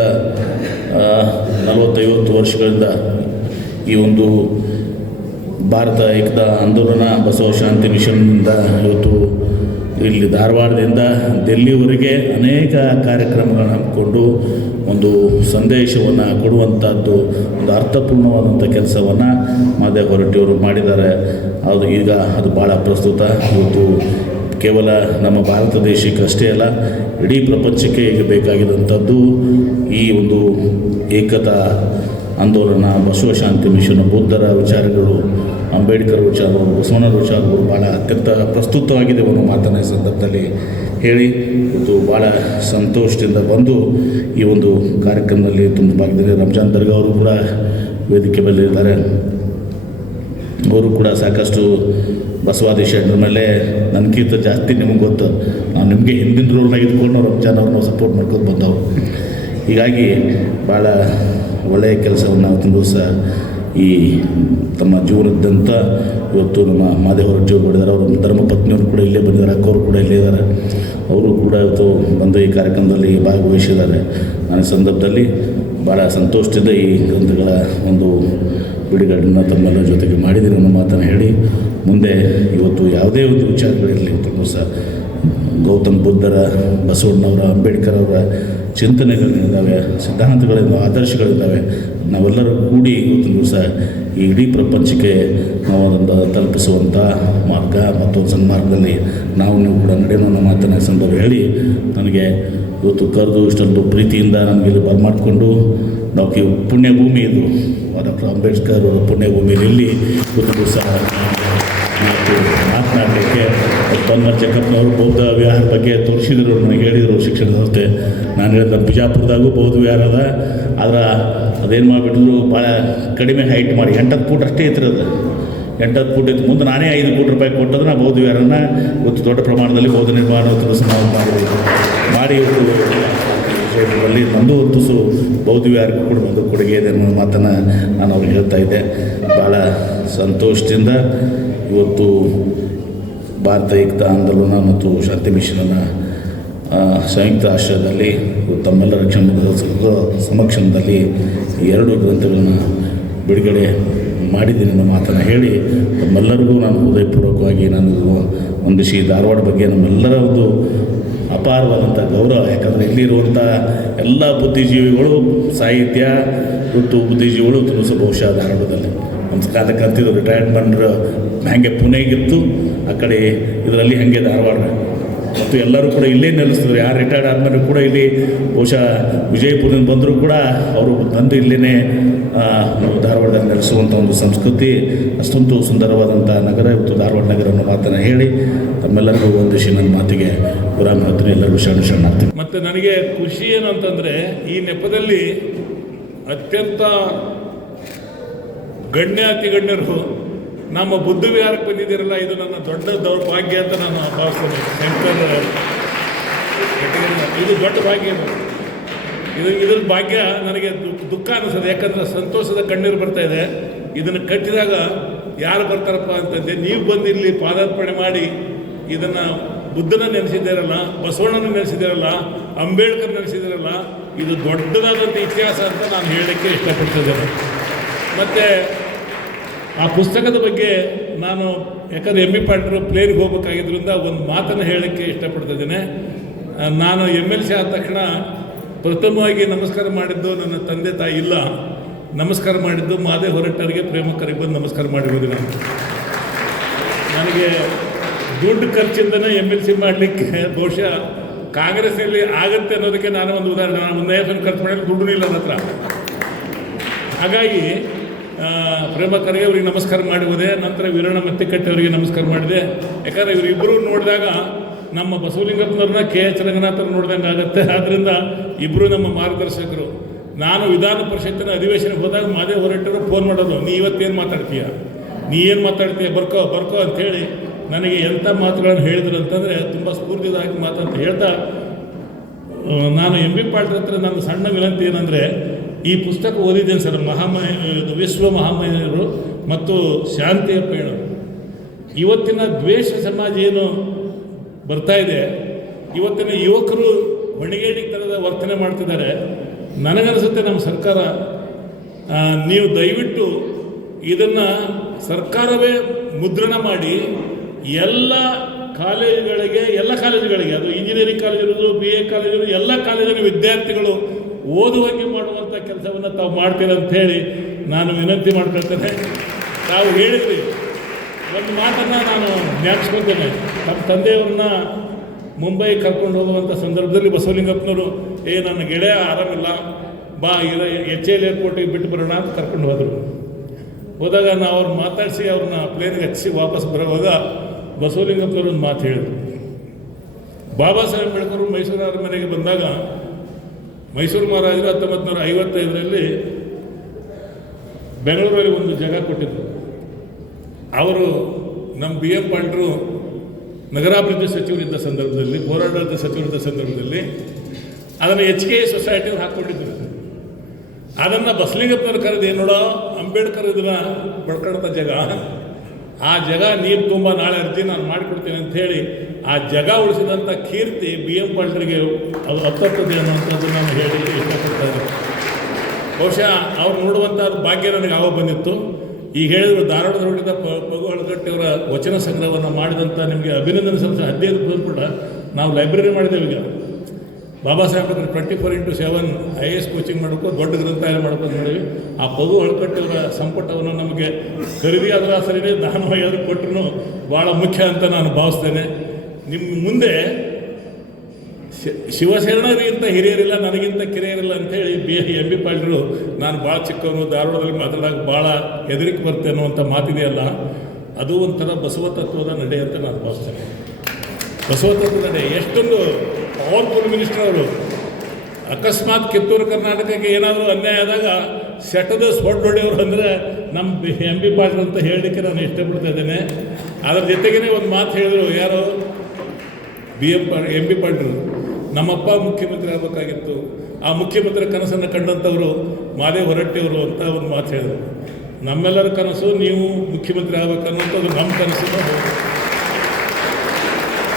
40-50 ವರ್ಷಗಳಿಂದ ಈ ಒಂದು ಭಾರತ ಏಕತಾ ಆಂದೋಲನ ಬಸವ ಶಾಂತಿ ಮಿಷನ್ನಿಂದ ಇವತ್ತು ಇಲ್ಲಿ ಧಾರವಾಡದಿಂದ ದಿಲ್ಲಿವರೆಗೆ ಅನೇಕ ಕಾರ್ಯಕ್ರಮಗಳನ್ನು ಹಮ್ಮಿಕೊಂಡು ಒಂದು ಸಂದೇಶವನ್ನು ಕೊಡುವಂಥದ್ದು, ಒಂದು ಅರ್ಥಪೂರ್ಣವಾದಂಥ ಕೆಲಸವನ್ನು ಮಾದೇವ ಹೊರಟ್ಟಿಯವರು ಮಾಡಿದ್ದಾರೆ. ಅದು ಈಗ ಅದು ಭಾಳ ಪ್ರಸ್ತುತ. ಇವತ್ತು ಕೇವಲ ನಮ್ಮ ಭಾರತ ದೇಶಕ್ಕೆ ಅಷ್ಟೇ ಅಲ್ಲ, ಇಡೀ ಪ್ರಪಂಚಕ್ಕೆ ಈಗ ಬೇಕಾಗಿದ್ದಂಥದ್ದು ಈ ಒಂದು ಏಕತಾ ಆಂದೋಲನ, ಬಸವ ಶಾಂತಿ ಮಿಷನ್, ಬುದ್ಧರ ವಿಚಾರಗಳು, ಅಂಬೇಡ್ಕರ್ ವಿಚಾರಗಳು, ಬಸವಣ್ಣರ ವಿಚಾರಗಳು ಭಾಳ ಅತ್ಯಂತ ಪ್ರಸ್ತುತವಾಗಿದೆ ಅನ್ನೋ ಮಾತನ್ನ ಈ ಸಂದರ್ಭದಲ್ಲಿ ಹೇಳಿ ಇವತ್ತು ಭಾಳ ಸಂತೋಷದಿಂದ ಬಂದು ಈ ಒಂದು ಕಾರ್ಯಕ್ರಮದಲ್ಲಿ ತುಂಬ ಭಾಗದಲ್ಲಿ ರಂಜಾನ್ ದರ್ಗಾ ಅವರು ಕೂಡ ವೇದಿಕೆ ಮೇಲೆ ಇದ್ದಾರೆ. ಅವರು ಕೂಡ ಸಾಕಷ್ಟು ಬಸವಾದಿ ಶೆಟ್ಟರ ಮೇಲೆ ನನಗಿಂತ ಜಾಸ್ತಿ ನಿಮಗೆ ಗೊತ್ತು. ನಾವು ನಿಮಗೆ ಹಿಂದಿನ ರೋಲ್ನಾಗ ಇದ್ಕೊಂಡು ರಂಜಾನ್ ಅವ್ರನ್ನ ಸಪೋರ್ಟ್ ಮಾಡ್ಕೊಂಡು ಬಂದವರು. ಹೀಗಾಗಿ ಭಾಳ ಒಳ್ಳೆಯ ಕೆಲಸವನ್ನು ಅವತ್ತಿನ ದಿವಸ ಈ ತಮ್ಮ ಜೀವನದಂತ ಇವತ್ತು ನಮ್ಮ ಮಾದೇವ ಹೊರಟ್ಟಿ ಅವರು ಮಾಡಿದ್ದಾರೆ. ಅವರ ಧರ್ಮಪತ್ನಿಯವರು ಕೂಡ ಇಲ್ಲೇ ಬಂದಿದ್ದಾರೆ, ಅಕ್ಕವರು ಕೂಡ ಇಲ್ಲೇ ಇದ್ದಾರೆ. ಅವರು ಕೂಡ ಇವತ್ತು ಬಂದು ಈ ಕಾರ್ಯಕ್ರಮದಲ್ಲಿ ಭಾಗವಹಿಸಿದ್ದಾರೆ. ನಾನು ಈ ಸಂದರ್ಭದಲ್ಲಿ ಭಾಳ ಸಂತೋಷದಿಂದ ಈ ಗ್ರಂಥಗಳ ಒಂದು ಬಿಡುಗಡೆಯನ್ನು ತಮ್ಮೆಲ್ಲರ ಜೊತೆಗೆ ಮಾಡಿದ್ದೀನಿ ಅನ್ನೋ ಮಾತನ್ನು ಹೇಳಿ, ಮುಂದೆ ಇವತ್ತು ಯಾವುದೇ ಒಂದು ವಿಚಾರಗಳಿರಲಿ, ಇವತ್ತು ದಿವಸ ಗೌತಮ್ ಬುದ್ಧರ, ಬಸವಣ್ಣವರ, ಅಂಬೇಡ್ಕರ್ ಅವರ ಚಿಂತನೆಗಳಿದ್ದಾವೆ, ಸಿದ್ಧಾಂತಗಳಿದ್ದಾವೆ, ಆದರ್ಶಗಳಿದ್ದಾವೆ. ನಾವೆಲ್ಲರೂ ಕೂಡಿ ಇವತ್ತಿನ ದಿವಸ ಈ ಇಡೀ ಪ್ರಪಂಚಕ್ಕೆ ನಾವು ಅದನ್ನು ತಲುಪಿಸುವಂಥ ಮಾರ್ಗ ಮತ್ತೊಂದು ಸನ್ಮಾರ್ಗದಲ್ಲಿ ನಾವು ನೀವು ಕೂಡ ನಡೆಯೋಣ ಅನ್ನೋ ಮಾತನ್ನು ಸಂದರ್ಭ ಹೇಳಿ, ನನಗೆ ಇವತ್ತು ಕರೆದು ಇಷ್ಟೊಂದು ಪ್ರೀತಿಯಿಂದ ನಮಗೆ ಇಲ್ಲಿ ಬರಮಾಡಿಕೊಂಡು ನಾವು ಪುಣ್ಯಭೂಮಿ ಇದು ಡಾಕ್ಟರ್ ಅಂಬೇಡ್ಕರ್ ಅವರ ಪುಣ್ಯಭೂಮಿಯಲ್ಲಿ ಇವತ್ತು ದಿವಸ ಮಾತನಾಡಲಿಕ್ಕೆ ಪನ್ಮರ್ ಜಕ್ಕಪ್ಪನವರು ಬೌದ್ಧ ವಿಹಾರ ಬಗ್ಗೆ ತೋರಿಸಿದರು, ನನಗೆ ಹೇಳಿದರು ಶಿಕ್ಷಣ ಸಂಸ್ಥೆ. ನಾನು ಹೇಳಿದ ಬಿಜಾಪುರದಾಗೂ ಬೌದ್ಧ ವಿಹಾರ ಅದ, ಆದ್ರೆ ಅದೇನು ಮಾಡಿಬಿಟ್ರು ಭಾಳ ಕಡಿಮೆ ಹೈಟ್ ಮಾಡಿ 8 ಫೂಟ್ ಅಷ್ಟೇ ಇತ್ತು. ಅದು 8 ಫೂಟ್ ಇತ್ತು. ಮುಂದೆ ನಾನೇ 5 ಕೋಟಿ ರೂಪಾಯಿ ಕೊಟ್ಟದ್ರೆ ನಾ ಬೌದ್ಧ ವಿಹಾರನ ಇವತ್ತು ದೊಡ್ಡ ಪ್ರಮಾಣದಲ್ಲಿ ಬೌದ್ಧ ನಿರ್ಮಾಣ ತುಸು ನಾವು ಮಾಡಿ ಇವತ್ತು ವಿಷಯಗಳಲ್ಲಿ ನಂದು ತುಸು ಬೌದ್ಧ ವಿಹಾರಕ್ಕೂ ಕೂಡ ಒಂದು ಕೊಡುಗೆ ಇದೆ ಅನ್ನೋ ಮಾತನ್ನು ನಾನು ಅವ್ರಿಗೆ ಹೇಳ್ತಾ ಇದ್ದೆ. ಭಾಳ ಸಂತೋಷದಿಂದ ಇವತ್ತು ಭಾರತ ಏಕತಾ ಆಂದೋಲನ ಮತ್ತು ಶಾಂತಿ ಮಿಷನನ್ನು ಸಂಯುಕ್ತ ಆಶ್ರಯದಲ್ಲಿ ತಮ್ಮೆಲ್ಲರ ಸಮಕ್ಷಮದಲ್ಲಿ 2 ಗ್ರಂಥಗಳನ್ನು ಬಿಡುಗಡೆ ಮಾಡಿದ್ದೀನಿ ಅನ್ನೋ ಮಾತನ್ನು ಹೇಳಿ, ತಮ್ಮೆಲ್ಲರಿಗೂ ನಾನು ಹೃದಯಪೂರ್ವಕವಾಗಿ ನಾನು ಒಂದಿಸಿ ಧಾರವಾಡ ಬಗ್ಗೆ ನಮ್ಮೆಲ್ಲರ ಒಂದು ಅಪಾರವಾದಂಥ ಗೌರವ. ಯಾಕಂದರೆ ಇಲ್ಲಿರುವಂಥ ಎಲ್ಲ ಬುದ್ಧಿಜೀವಿಗಳು, ಸಾಹಿತ್ಯ ಮತ್ತು ಬುದ್ಧಿಜೀವಿಗಳು ತುಳುಸ ಬಹುಶಃ ಧಾರವಾಡದಲ್ಲಿ ನಮ್ಮ ಕಾಲಕ್ಕೆ ಅಂತಿದ್ರು. ರಿಟೈರ್ಮೆಂಟ್ ಹಾಗೆ ಪುಣೆಗಿತ್ತು, ಆ ಕಡೆ ಇದರಲ್ಲಿ ಹಾಗೆ ಧಾರವಾಡ, ಮತ್ತು ಎಲ್ಲರೂ ಕೂಡ ಇಲ್ಲೇ ನೆಲೆಸಿದ್ರು. ಯಾರು ರಿಟೈರ್ಡ್ ಆದಮೇಲೆ ಕೂಡ ಇಲ್ಲಿ ಬಹುಶಃ ವಿಜಯಪುರದಿಂದ ಬಂದರೂ ಕೂಡ ಅವರು ಬಂದು ಇಲ್ಲೇ ಧಾರವಾಡದಲ್ಲಿ ನೆಲೆಸುವಂಥ ಒಂದು ಸಂಸ್ಕೃತಿ, ಅಷ್ಟೊಂದು ಸುಂದರವಾದಂಥ ನಗರ ಇವತ್ತು ಧಾರವಾಡ ನಗರ ಅನ್ನೋ ಮಾತನ್ನು ಹೇಳಿ ತಮ್ಮೆಲ್ಲರಿಗೂ ಒಂದಿಸಿ ನನ್ನ ಮಾತಿಗೆ ವಿರಾಮ ಹೇಳ್ತೀನಿ. ಎಲ್ಲರಿಗೂ ಶರಣ. ಮತ್ತು ನನಗೆ ಖುಷಿ ಏನು ಅಂತಂದರೆ, ಈ ನೆಪದಲ್ಲಿ ಅತ್ಯಂತ ಅತಿ ಗಣ್ಯರು ನಮ್ಮ ಬುದ್ಧ ವಿಹಾರಕ್ಕೆ ಬಂದಿದ್ದೀರಲ್ಲ, ಇದು ನನ್ನ ದೊಡ್ಡ ಭಾಗ್ಯ ಅಂತ ನಾನು ಭಾವಿಸ್ತೇನೆ. ಶಂಕರ್, ಇದು ದೊಡ್ಡ ಭಾಗ್ಯ. ಇದ್ರ ಭಾಗ್ಯ ನನಗೆ ದುಃಖ ಅನಿಸ್ತದೆ. ಯಾಕಂದರೆ ಸಂತೋಷದ ಕಣ್ಣೀರು ಬರ್ತಾ ಇದೆ. ಇದನ್ನು ಕಟ್ಟಿದಾಗ ಯಾರು ಬರ್ತಾರಪ್ಪ ಅಂತಂದೆ, ನೀವು ಬಂದು ಇಲ್ಲಿ ಪಾದಾರ್ಪಣೆ ಮಾಡಿ ಇದನ್ನು ಬುದ್ಧನ ನೆನೆಸಿದ್ದೀರಲ್ಲ, ಬಸವಣ್ಣನ ನೆನೆಸಿದ್ದೀರಲ್ಲ, ಅಂಬೇಡ್ಕರ್ ನೆನೆಸಿದ್ದೀರಲ್ಲ, ಇದು ದೊಡ್ಡದಾದಂಥ ಇತಿಹಾಸ ಅಂತ ನಾನು ಹೇಳಲಿಕ್ಕೆ ಇಷ್ಟಪಡ್ತಿದ್ದೇನೆ. ಮತ್ತು ಆ ಪುಸ್ತಕದ ಬಗ್ಗೆ ನಾನು, ಯಾಕಂದರೆ ಎಮ್ ಬಿ ಪಾಟೀಲ್ ಪ್ಲೇನ್ಗೆ ಹೋಗ್ಬೇಕಾಗಿದ್ದರಿಂದ ಒಂದು ಮಾತನ್ನು ಹೇಳೋಕ್ಕೆ ಇಷ್ಟಪಡ್ತಿದ್ದೇನೆ. ನಾನು MLC ಆದ ತಕ್ಷಣ ಪ್ರಥಮವಾಗಿ ನಮಸ್ಕಾರ ಮಾಡಿದ್ದು ನನ್ನ ತಂದೆ ತಾಯಿ ಇಲ್ಲ, ನಮಸ್ಕಾರ ಮಾಡಿದ್ದು ಮಾದೇವ ಹೊರಟ್ಟರಿಗೆ, ಪ್ರೇಮಕರಿಗೆ ಬಂದು ನಮಸ್ಕಾರ ಮಾಡಿರೋದು. ನನಗೆ ದುಡ್ಡು ಖರ್ಚಿಂದನೇ MLC ಮಾಡಲಿಕ್ಕೆ ಬಹುಶಃ ಕಾಂಗ್ರೆಸ್ನಲ್ಲಿ ಆಗುತ್ತೆ ಅನ್ನೋದಕ್ಕೆ ನಾನು ಒಂದು ಉದಾಹರಣೆ. ನಾನು ಒಂದು ಖರ್ಚು ಮಾಡಲಿಕ್ಕೆ ದುಡ್ಡು ಇಲ್ಲ ನನ್ನ ಹತ್ರ. ಹಾಗಾಗಿ ಪ್ರೇಮಕರಿಗೆ ಅವರಿಗೆ ನಮಸ್ಕಾರ ಮಾಡಿದೆ. ನಂತರ ವೀರಣ್ಣ ಮತ್ತಿಕಟ್ಟಿ ಅವರಿಗೆ ನಮಸ್ಕಾರ ಮಾಡಿದೆ. ಯಾಕಂದರೆ ಇವರಿಬ್ಬರು ನೋಡಿದಾಗ ನಮ್ಮ ಬಸವಲಿಂಗಪ್ಪನವ್ರನ್ನ KH ರಂಗನಾಥವ್ರು ನೋಡ್ದಂಗೆ ಆಗುತ್ತೆ. ಆದ್ದರಿಂದ ಇಬ್ಬರು ನಮ್ಮ ಮಾರ್ಗದರ್ಶಕರು. ನಾನು ವಿಧಾನ ಪರಿಷತ್ತಿನ ಅಧಿವೇಶನಕ್ಕೆ ಹೋದಾಗ ಮಾದೇವ ಹೊರಟ್ಟರು ಫೋನ್ ಮಾಡೋದು, ನೀ ಇವತ್ತೇನು ಮಾತಾಡ್ತೀಯ, ನೀ ಏನು ಮಾತಾಡ್ತೀಯ, ಬರ್ಕೋ ಅಂಥೇಳಿ ನನಗೆ ಎಂಥ ಮಾತುಗಳನ್ನು ಹೇಳಿದ್ರು ಅಂತಂದರೆ ತುಂಬ ಸ್ಫೂರ್ತಿದಾಯಕ ಮಾತಂತ ಹೇಳ್ತಾ, ನಾನು ಎಂ ಬಿ ಪಾಟೀಲ್ ಹತ್ರ ನನ್ನ ಸಣ್ಣ ವಿನಂತಿ ಏನಂದರೆ, ಈ ಪುಸ್ತಕ ಓದಿದ್ದೇನೆ ಸರ್, ವಿಶ್ವ ಮಹಾಮಹಿಳೆಯರು ಮತ್ತು ಶಾಂತಿಯ ಪಯಣ. ಇವತ್ತಿನ ದ್ವೇಷ ಸಮಾಜ ಏನು ಬರ್ತಾ ಇದೆ, ಇವತ್ತಿನ ಯುವಕರು ಹೊಣೆಗೇಡಿತನದ ವರ್ತನೆ ಮಾಡ್ತಿದ್ದಾರೆ. ನನಗನ್ನಿಸುತ್ತೆ ನಮ್ಮ ಸರ್ಕಾರ, ನೀವು ದಯವಿಟ್ಟು ಇದನ್ನು ಸರ್ಕಾರವೇ ಮುದ್ರಣ ಮಾಡಿ ಎಲ್ಲ ಕಾಲೇಜುಗಳಿಗೆ ಅದು ಇಂಜಿನಿಯರಿಂಗ್ ಕಾಲೇಜ್ ಇರೋದು, BA ಕಾಲೇಜ್ ಇರೋದು, ಎಲ್ಲ ಕಾಲೇಜಿನ ವಿದ್ಯಾರ್ಥಿಗಳು ಓದುವಂಗೆ ಮಾಡುವಂಥ ಕೆಲಸವನ್ನು ತಾವು ಮಾಡ್ತೀರ ಅಂಥೇಳಿ ನಾನು ವಿನಂತಿ ಮಾಡ್ಕೊಳ್ತೇನೆ. ತಾವು ಹೇಳಿದ್ರಿ ಒಂದು ಮಾತನ್ನು ನಾನು ಜ್ಞಾಪಿಸ್ಕೊಳ್ತೇನೆ. ನಮ್ಮ ತಂದೆಯವ್ರನ್ನ ಮುಂಬೈ ಕರ್ಕೊಂಡು ಹೋಗುವಂಥ ಸಂದರ್ಭದಲ್ಲಿ ಬಸವಲಿಂಗಪ್ಪನವರು, ನನ್ನ ಗೆಳೆಯ ಆರಾಮಿಲ್ಲ, ಬಾ HL ಏರ್ಪೋರ್ಟಿಗೆ ಬಿಟ್ಟು ಬರೋಣ ಅಂತ ಕರ್ಕೊಂಡು ಹೋದಾಗ ನಾವು ಅವ್ರನ್ನ ಮಾತಾಡಿಸಿ ಅವ್ರನ್ನ ಪ್ಲೇನ್ಗೆ ಹಚ್ಚಿಸಿ ವಾಪಸ್ ಬರೋವಾಗ ಬಸವಲಿಂಗಪ್ಪನವರು ಒಂದು ಮಾತು ಹೇಳಿದ್ರು. ಬಾಬಾ ಸಾಹೇಬ್ ಅಂಬೇಡ್ಕರ್ ಮೈಸೂರು ಅರಮನೆಗೆ ಬಂದಾಗ ಮೈಸೂರು ಮಹಾರಾಜರು 1955ರಲ್ಲಿ ಬೆಂಗಳೂರಲ್ಲಿ ಒಂದು ಜಾಗ ಕೊಟ್ಟಿದ್ದರು. ಅವರು ನಮ್ಮ BM ಪಾಂಡ್ರು ನಗರಾಭಿವೃದ್ಧಿ ಸಚಿವರಿದ್ದ ಸಂದರ್ಭದಲ್ಲಿ, ಪೌರಾಡಳಿತ ಸಚಿವರಿದ್ದ ಸಂದರ್ಭದಲ್ಲಿ ಅದನ್ನು HK ಸೊಸೈಟಿಯವ್ರು ಹಾಕ್ಕೊಂಡಿದ್ರು. ಅದನ್ನು ಬಸಲಿಂಗಪ್ಪನವ್ರು ಕರೆದು ನೋಡೋ ಅಂಬೇಡ್ಕರ್ ಇದನ್ನು ಪಡ್ಕೊಂಡ ಜಾಗ, ಆ ಜಾಗ ನೀರು ತುಂಬ ನಾಳೆ ಅರ್ಜಿ ನಾನು ಮಾಡಿಕೊಡ್ತೀನಿ ಅಂಥೇಳಿ ಆ ಜಾಗ ಉಳಿಸಿದಂಥ ಕೀರ್ತಿ BM ಪಾಂಡ್ರಿಗೆ ಅದು ಹತ್ತತ್ತದೆ ಅನ್ನೋಂಥದ್ದು ನಾನು ಹೇಳಿ ಇಷ್ಟಪಡ್ತಾರೆ. ಬಹುಶಃ ಅವ್ರು ನೋಡುವಂಥ ಭಾಗ್ಯ ನನಗೆ ಆವಾಗ ಬಂದಿತ್ತು. ಈಗ ಹೇಳಿದ್ರು ಧಾರವಾಡದ ಹುಟ್ಟಿದ ಪಗು ಹಳಕಟ್ಟಿಯವರ ವಚನ ಸಂಗ್ರಹವನ್ನು ಮಾಡಿದಂಥ ನಿಮಗೆ ಅಭಿನಂದನೆ ಸಲ್ಲಿಸ 15 ಬಂದ್ಬಿಟ್ಟ ನಾವು ಲೈಬ್ರರಿ ಮಾಡಿದ್ದೇವೆ. ಈಗ Baba Saheb 24x7 IAS coaching ಮಾಡ್ಕೊಂಡು ದೊಡ್ಡ ಗ್ರಂಥಾಲಯ ಮಾಡ್ಕೊಂಡು ಮಾಡಿದ್ವಿ. ಆ ಪಗು ಹಳಕಟ್ಟಿಯವರ ಸಂಪುಟವನ್ನು ನಮಗೆ ಖರೀದಿ ಆದರೂ ಸರಿಯೇ ದಾನವಾಗಿ ಆದರೂ ಕೊಟ್ಟರು ಭಾಳ ಮುಖ್ಯ ಅಂತ ನಾನು ಭಾವಿಸ್ತೇನೆ. ನಿಮ್ಮ ಮುಂದೆ ಶಿವಶರಣರಿಗಿಂತ ಹಿರಿಯರಿಲ್ಲ, ನನಗಿಂತ ಕಿರಿಯರಿಲ್ಲ ಅಂಥೇಳಿ MB ಪಾಟೀಲರು ನಾನು ಭಾಳ ಚಿಕ್ಕವನು, ಧಾರವಾಡದಲ್ಲಿ ಮಾತಾಡೋಕೆ ಭಾಳ ಹೆದರಿಕೆ ಬರುತ್ತೆ ಅನ್ನುವಂಥ ಮಾತಿದೆಯಲ್ಲ, ಅದು ಒಂಥರ ಬಸವ ತತ್ವದ ನಡೆ ಅಂತ ನಾನು ಭಾವಿಸ್ತೇನೆ. ಬಸವ ತತ್ವದ ನಡೆ ಎಷ್ಟೊಂದು ಪವರ್ಫುಲ್ ಮಿನಿಸ್ಟರ್ ಅವರು. ಅಕಸ್ಮಾತ್ ಕಿತ್ತೂರು ಕರ್ನಾಟಕಕ್ಕೆ ಏನಾದರೂ ಅನ್ಯಾಯ ಆದಾಗ ಸೆಟದ ಹೊಡೆಯವರು ಅಂದರೆ ನಮ್ಮ MB ಪಾಟೀಲ್ ಅಂತ ಹೇಳಲಿಕ್ಕೆ ನಾನು ಇಷ್ಟಪಡ್ತಾ ಇದ್ದೇನೆ. ಅದರ ಜೊತೆಗೇ ಒಂದು ಮಾತು ಹೇಳಿದರು, ಯಾರು MB ಪಾಟೀಲ್, ನಮ್ಮಪ್ಪ ಮುಖ್ಯಮಂತ್ರಿ ಆಗಬೇಕಾಗಿತ್ತು, ಆ ಮುಖ್ಯಮಂತ್ರಿ ಕನಸನ್ನು ಕಂಡಂಥವರು ಮಾದೇವ್ ಹೊರಟ್ಟಿಯವರು ಅಂತ ಒಂದು ಮಾತು ಹೇಳಿದರು. ನಮ್ಮೆಲ್ಲರ ಕನಸು ನೀವು ಮುಖ್ಯಮಂತ್ರಿ ಆಗಬೇಕನ್ನೋಂಥದ್ದು ನಮ್ಮ ಕನಸು.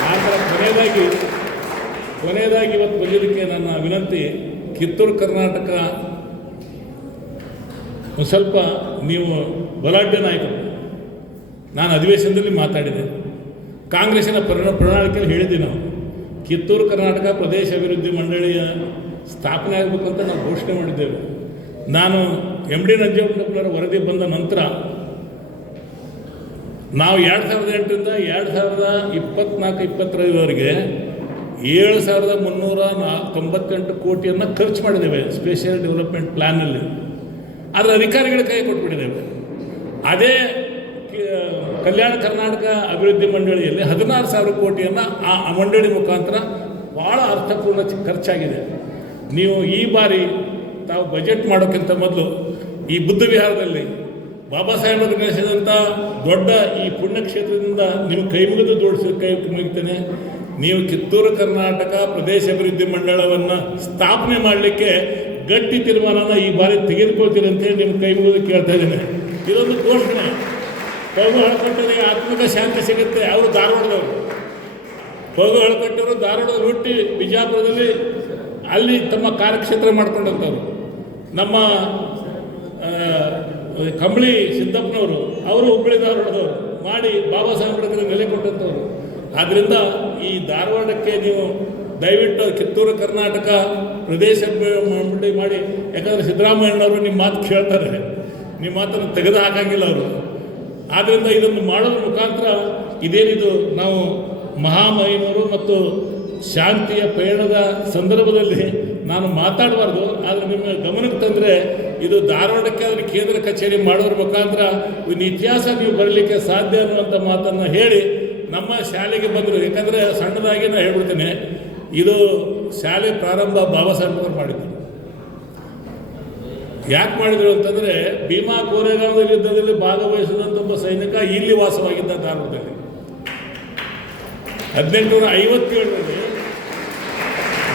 ಆ ಥರ ಕೊನೆಯದಾಗಿ ಇವತ್ತು ಬಂದಿದ್ದಕ್ಕೆ ನನ್ನ ವಿನಂತಿ, ಕಿತ್ತೂರು ಕರ್ನಾಟಕ ಒಂದು ಸ್ವಲ್ಪ ನೀವು ಬಲಾಢ್ಯ ನಾಯಕರು. ನಾನು ಅಧಿವೇಶನದಲ್ಲಿ ಮಾತಾಡಿದೆ, ಕಾಂಗ್ರೆಸ್ಸಿನ ಪ್ರಣಾಳಿಕೆಯಲ್ಲಿ ಹೇಳಿದ್ವಿ ನಾವು ಕಿತ್ತೂರು ಕರ್ನಾಟಕ ಪ್ರದೇಶ ಅಭಿವೃದ್ಧಿ ಮಂಡಳಿಯ ಸ್ಥಾಪನೆ ಆಗಬೇಕು ಅಂತ ನಾವು ಘೋಷಣೆ ಮಾಡಿದ್ದೇವೆ. ನಾನು MD ನಂಜೇಗೌಡಪ್ಪನವರ ವರದಿ ಬಂದ ನಂತರ ನಾವು 2008ರಿಂದ 2024-25ವರೆಗೆ 7,398 ಕೋಟಿಯನ್ನು ಖರ್ಚು ಮಾಡಿದ್ದೇವೆ ಸ್ಪೆಷಲ್ ಡೆವಲಪ್ಮೆಂಟ್ ಪ್ಲ್ಯಾನಲ್ಲಿ. ಅದರ ಅಧಿಕಾರಿಗಳ ಕೈ ಕೊಟ್ಬಿಟ್ಟಿದ್ದೇವೆ. ಅದೇ ಕಲ್ಯಾಣ ಕರ್ನಾಟಕ ಅಭಿವೃದ್ಧಿ ಮಂಡಳಿಯಲ್ಲಿ 16,000 ಕೋಟಿಯನ್ನು ಆ ಮಂಡಳಿ ಮುಖಾಂತರ ಭಾಳ ಅರ್ಥಪೂರ್ಣ ಖರ್ಚಾಗಿದೆ. ನೀವು ಈ ಬಾರಿ ತಾವು ಬಜೆಟ್ ಮಾಡೋಕ್ಕಿಂತ ಮೊದಲು ಈ ಬುದ್ಧ ವಿಹಾರದಲ್ಲಿ ಬಾಬಾ ಸಾಹೇಬರು ನಡೆಸಿದಂಥ ದೊಡ್ಡ ಈ ಪುಣ್ಯಕ್ಷೇತ್ರದಿಂದ ನೀವು ಕೈ ಮುಗಿತೇನೆ. ನೀವು ಕಿತ್ತೂರು ಕರ್ನಾಟಕ ಪ್ರದೇಶ ಅಭಿವೃದ್ಧಿ ಮಂಡಳವನ್ನು ಸ್ಥಾಪನೆ ಮಾಡಲಿಕ್ಕೆ ಗಟ್ಟಿ ತೀರ್ಮಾನನ ಈ ಬಾರಿ ತೆಗೆದುಕೊಳ್ತೀರಿ ಅಂತೇಳಿ ನಿಮ್ಮ ಕೈ ಮುಗಿದು ಕೇಳ್ತಾ ಇದ್ದೇನೆ. ಇದೊಂದು ಘೋಷಣೆ. ಪಗು ಹಳಕಟ್ಟಿಗೆ ಆತ್ಮಿಕ ಶಾಂತಿ ಸಿಗುತ್ತೆ. ಅವರು ಧಾರವಾಡದವರು, ಪಗು ಹಳಕಟ್ಟಿಯವರು ಧಾರವಾಡದಲ್ಲಿ ಹುಟ್ಟಿ ಬಿಜಾಪುರದಲ್ಲಿ ಅಲ್ಲಿ ತಮ್ಮ ಕಾರ್ಯಕ್ಷೇತ್ರ ಮಾಡ್ಕೊಂಡಂಥವ್ರು. ನಮ್ಮ ಕಂಬಳಿ ಸಿದ್ದಪ್ಪನವರು ಅವರು ಹುಬ್ಬಳ್ಳಿ ಧಾರವಾಡದವರು ಮಾಡಿ ಬಾಬಾ ಸಾಹೇಬ್ ಅಂಬೇಡ್ಕರ್ ನೆಲೆ ಕೊಟ್ಟಂಥವ್ರು. ಆದ್ದರಿಂದ ಈ ಧಾರವಾಡಕ್ಕೆ ನೀವು ದಯವಿಟ್ಟು ಕಿತ್ತೂರು ಕರ್ನಾಟಕ ಪ್ರದೇಶ ಮಂಡಳಿ ಮಾಡಿ. ಯಾಕಂದರೆ ಸಿದ್ದರಾಮಯ್ಯನವರು ನಿಮ್ಮ ಮಾತು ಕೇಳ್ತಾರೆ, ನಿಮ್ಮ ಮಾತನ್ನು ತೆಗೆದು ಹಾಕಂಗಿಲ್ಲ ಅವರು. ಆದ್ದರಿಂದ ಇದನ್ನು ಮಾಡೋದ್ರ ಮುಖಾಂತರ ಇದೇನಿದು ನಾವು ಮಹಾಮಹಿಮರು ಮತ್ತು ಶಾಂತಿಯ ಪಯಣದ ಸಂದರ್ಭದಲ್ಲಿ ನಾನು ಮಾತಾಡಬಾರ್ದು, ಆದರೆ ನಿಮ್ಮ ಗಮನಕ್ಕೆ ತಂದರೆ ಇದು ಧಾರವಾಡಕ್ಕೆ ಅದರ ಕೇಂದ್ರ ಕಚೇರಿ ಮಾಡೋದ್ರ ಮುಖಾಂತರ ಒಂದು ಇತಿಹಾಸ ನೀವು ಬರಲಿಕ್ಕೆ ಸಾಧ್ಯ ಅನ್ನುವಂಥ ಮಾತನ್ನು ಹೇಳಿ ನಮ್ಮ ಶಾಲೆಗೆ ಬಂದರು. ಯಾಕಂದರೆ ಸಣ್ಣದಾಗಿ ನಾನು ಹೇಳ್ಬಿಡ್ತೇನೆ, ಇದು ಶಾಲೆ ಪ್ರಾರಂಭ ಬಾಬಾ ಸಾಹೇಬ್ ಮಾಡಿದ್ರು. ಯಾಕೆ ಮಾಡಿದರು ಅಂತಂದರೆ ಭೀಮಾ ಕೋರೆಗಾಂವ್ ಯುದ್ಧದಲ್ಲಿ ಭಾಗವಹಿಸಿದಂಥ ಒಬ್ಬ ಸೈನಿಕ ಇಲ್ಲಿ ವಾಸವಾಗಿದ್ದ ಧಾರವಾಡದಲ್ಲಿ. 1857ರಲ್ಲಿ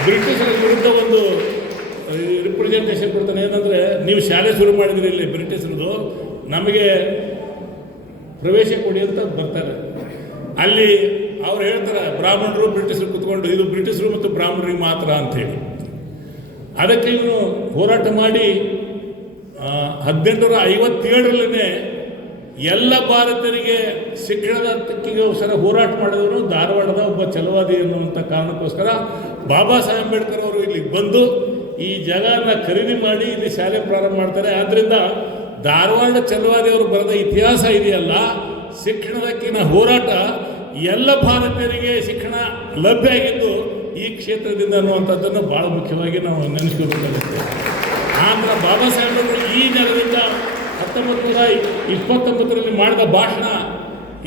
ಬ್ರಿಟಿಷರ ವಿರುದ್ಧ ಒಂದು ರಿಪ್ರೆಸೆಂಟೇಷನ್ ಕೊಡ್ತಾನೆ. ಏನಂದರೆ ನೀವು ಶಾಲೆ ಶುರು ಮಾಡಿದ್ರಿ ಇಲ್ಲಿ ಬ್ರಿಟಿಷರದು, ನಮಗೆ ಪ್ರವೇಶ ಕೊಡಿ ಅಂತ ಬರ್ತಾರೆ. ಅಲ್ಲಿ ಅವ್ರು ಹೇಳ್ತಾರೆ ಬ್ರಾಹ್ಮಣರು ಬ್ರಿಟಿಷರು ಕೂತ್ಕೊಂಡು ಇದು ಬ್ರಿಟಿಷರು ಮತ್ತು ಬ್ರಾಹ್ಮಣರಿಗೆ ಮಾತ್ರ ಅಂಥೇಳಿ. ಅದಕ್ಕೆ ಇವನು ಹೋರಾಟ ಮಾಡಿ 1857ರಲ್ಲೇ ಎಲ್ಲ ಭಾರತೀಯರಿಗೆ ಶಿಕ್ಷಣದ ಹಕ್ಕಿಗೋಸ್ಕರ ಹೋರಾಟ ಮಾಡಿದವರು ಧಾರವಾಡದ ಒಬ್ಬ ಛಲವಾದಿ ಎನ್ನುವಂಥ ಕಾರಣಕ್ಕೋಸ್ಕರ ಬಾಬಾ ಸಾಹೇಬ್ ಅಂಬೇಡ್ಕರ್ ಅವರು ಇಲ್ಲಿಗೆ ಬಂದು ಈ ಜಾಗನ ಖರೀದಿ ಮಾಡಿ ಇಲ್ಲಿ ಶಾಲೆ ಪ್ರಾರಂಭ ಮಾಡ್ತಾರೆ. ಆದ್ದರಿಂದ ಧಾರವಾಡ ಛಲವಾದಿಯವರು ಬರೆದ ಇತಿಹಾಸ ಇದೆಯಲ್ಲ, ಶಿಕ್ಷಣದಕ್ಕಿನ ಹೋರಾಟ ಎಲ್ಲ ಭಾರತೀಯರಿಗೆ ಶಿಕ್ಷಣ ಲಭ್ಯ ಆಗಿದ್ದು ಈ ಕ್ಷೇತ್ರದಿಂದ ಅನ್ನುವಂಥದ್ದನ್ನು ಭಾಳ ಮುಖ್ಯವಾಗಿ ನಾವು ನೆನೆಸ್ಕೋಬೇಕಾಗುತ್ತೆ. ಆಂಧ್ರ ಬಾಬಾ ಸಾಹೇಬರು ಈ ನೆಲದಿಂದ 1929ರಲ್ಲಿ ಮಾಡಿದ ಭಾಷಣ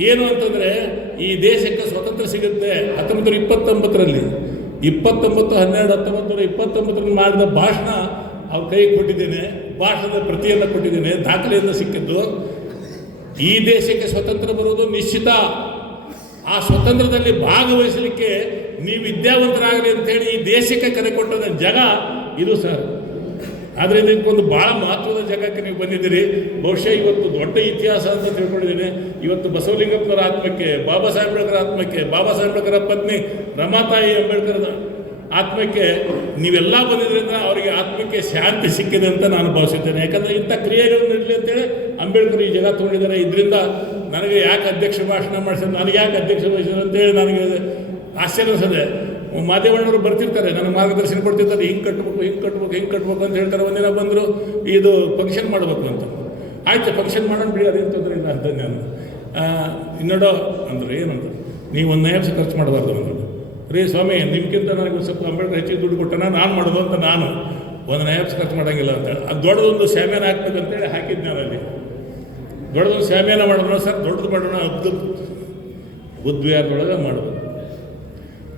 ಏನು ಅಂತಂದರೆ ಈ ದೇಶಕ್ಕೆ ಸ್ವತಂತ್ರ ಸಿಗುತ್ತೆ 1929ರಲ್ಲಿ 1929 ಮಾಡಿದ ಭಾಷಣ ಅವ್ರ ಕೈ ಕೊಟ್ಟಿದ್ದೇನೆ. ಭಾಷಣದ ಪ್ರತಿಯನ್ನು ಕೊಟ್ಟಿದ್ದೇನೆ, ದಾಖಲೆಯಿಂದ ಸಿಕ್ಕಿದ್ದು. ಈ ದೇಶಕ್ಕೆ ಸ್ವತಂತ್ರ ಬರುವುದು ನಿಶ್ಚಿತ. ಆ ಸ್ವತಂತ್ರದಲ್ಲಿ ಭಾಗವಹಿಸಲಿಕ್ಕೆ ನೀವು ವಿದ್ಯಾವಂತರಾಗಲಿ ಅಂತೇಳಿ ಈ ದೇಶಕ್ಕೆ ಕರೆ ಕೊಟ್ಟದ ಜಾಗ ಇದು ಸರ್. ಆದ್ದರಿಂದ ಇದಕ್ಕೊಂದು ಭಾಳ ಮಹತ್ವದ ಜಾಗಕ್ಕೆ ನೀವು ಬಂದಿದ್ದೀರಿ. ಬಹುಶಃ ಇವತ್ತು ದೊಡ್ಡ ಇತಿಹಾಸ ಅಂತ ತಿಳ್ಕೊಂಡಿದ್ದೀನಿ. ಇವತ್ತು ಬಸವಲಿಂಗಪ್ಪನವರ ಆತ್ಮಕ್ಕೆ, ಬಾಬಾ ಸಾಹೇಬ್ ಅಂಬೇಡ್ಕರ್ ಆತ್ಮಕ್ಕೆ, ಬಾಬಾ ಸಾಹೇಬ್ ಅಂಬೇಡ್ಕರ್ ಪತ್ನಿ ರಮಾತಾಯಿ ಅಂಬೇಡ್ಕರ್ ಆತ್ಮಕ್ಕೆ ನೀವೆಲ್ಲ ಬಂದಿದ್ದರಿಂದ ಅವರಿಗೆ ಆತ್ಮಕ್ಕೆ ಶಾಂತಿ ಸಿಕ್ಕಿದೆ ಅಂತ ನಾನು ಭಾವಿಸುತ್ತೇನೆ. ಯಾಕಂದರೆ ಇಂಥ ಕ್ರಿಯೆಗಳು ನಡೀಲಿ ಅಂತೇಳಿ ಅಂಬೇಡ್ಕರ್ ಈ ಜಗ ತೊಗೊಂಡಿದ್ದಾರೆ. ಇದರಿಂದ ನನಗೆ ಯಾಕೆ ಅಧ್ಯಕ್ಷ ಭಾಷಣ ಮಾಡಿಸಿದ್ರು, ನನಗೆ ಯಾಕೆ ಅಧ್ಯಕ್ಷ ವಹಿಸಿದ್ರು ಅಂತೇಳಿ ನನಗೆ ಆಶ್ಚರ್ಯ ಅನಿಸದೆ. ಮಾದೇವಣ್ಣವರು ಬರ್ತಿರ್ತಾರೆ, ನನಗೆ ಮಾರ್ಗದರ್ಶನ ಕೊಡ್ತಿರ್ತಾರೆ, ಹಿಂಗೆ ಕಟ್ಬೇಕು ಅಂತ ಹೇಳ್ತಾರೆ. ಒಂದಿನ ಬಂದರು, ಇದು ಫಂಕ್ಷನ್ ಮಾಡಬೇಕು ಅಂತ. ಆಯ್ತು, ಫಂಕ್ಷನ್ ಮಾಡೋಣ ಬಿಡಿ, ಅದೇನು ತೊಂದರೆ ಇಲ್ಲ ಅಂತ ನಾನು ಇನ್ನೋಡೋ ಅಂದ್ರೆ ಏನಂತ, ನೀವು ಒಂದು ನೈಬ್ಸ್ ಖರ್ಚು ಮಾಡಬಾರ್ದು ಅಂದರು. ರೀ ಸ್ವಾಮಿ, ನಿಮ್ಗಿಂತ ನನಗೆ ಒಂದು ಸ್ವಲ್ಪ ಅಂಬೇಡ್ಕರ್ ಹೆಚ್ಚಿಗೆ ದುಡ್ಡು ಕೊಟ್ಟನ, ನಾನು ಮಾಡೋದು ಅಂತ ನಾನು ಒಂದು ನೈಬ್ಸ್ ಖರ್ಚು ಮಾಡೋಂಗಿಲ್ಲ ಅಂತೇಳಿ ಅದು ದೊಡ್ಡದೊಂದು ಶಾಮಿಯಾನ ಹಾಕ್ಬೇಕಂತೇಳಿ ಹಾಕಿದ್ದು ನಾನು ಅಲ್ಲಿ. ದೊಡ್ಡದೊಂದು ಶಾಮಿಯಾನ ಮಾಡೋಣ ಸರ್, ದೊಡ್ಡದು ಮಾಡೋಣ, ಬುದ್ಧವಿಹಾರದೊಳಗೆ ಮಾಡೋದು.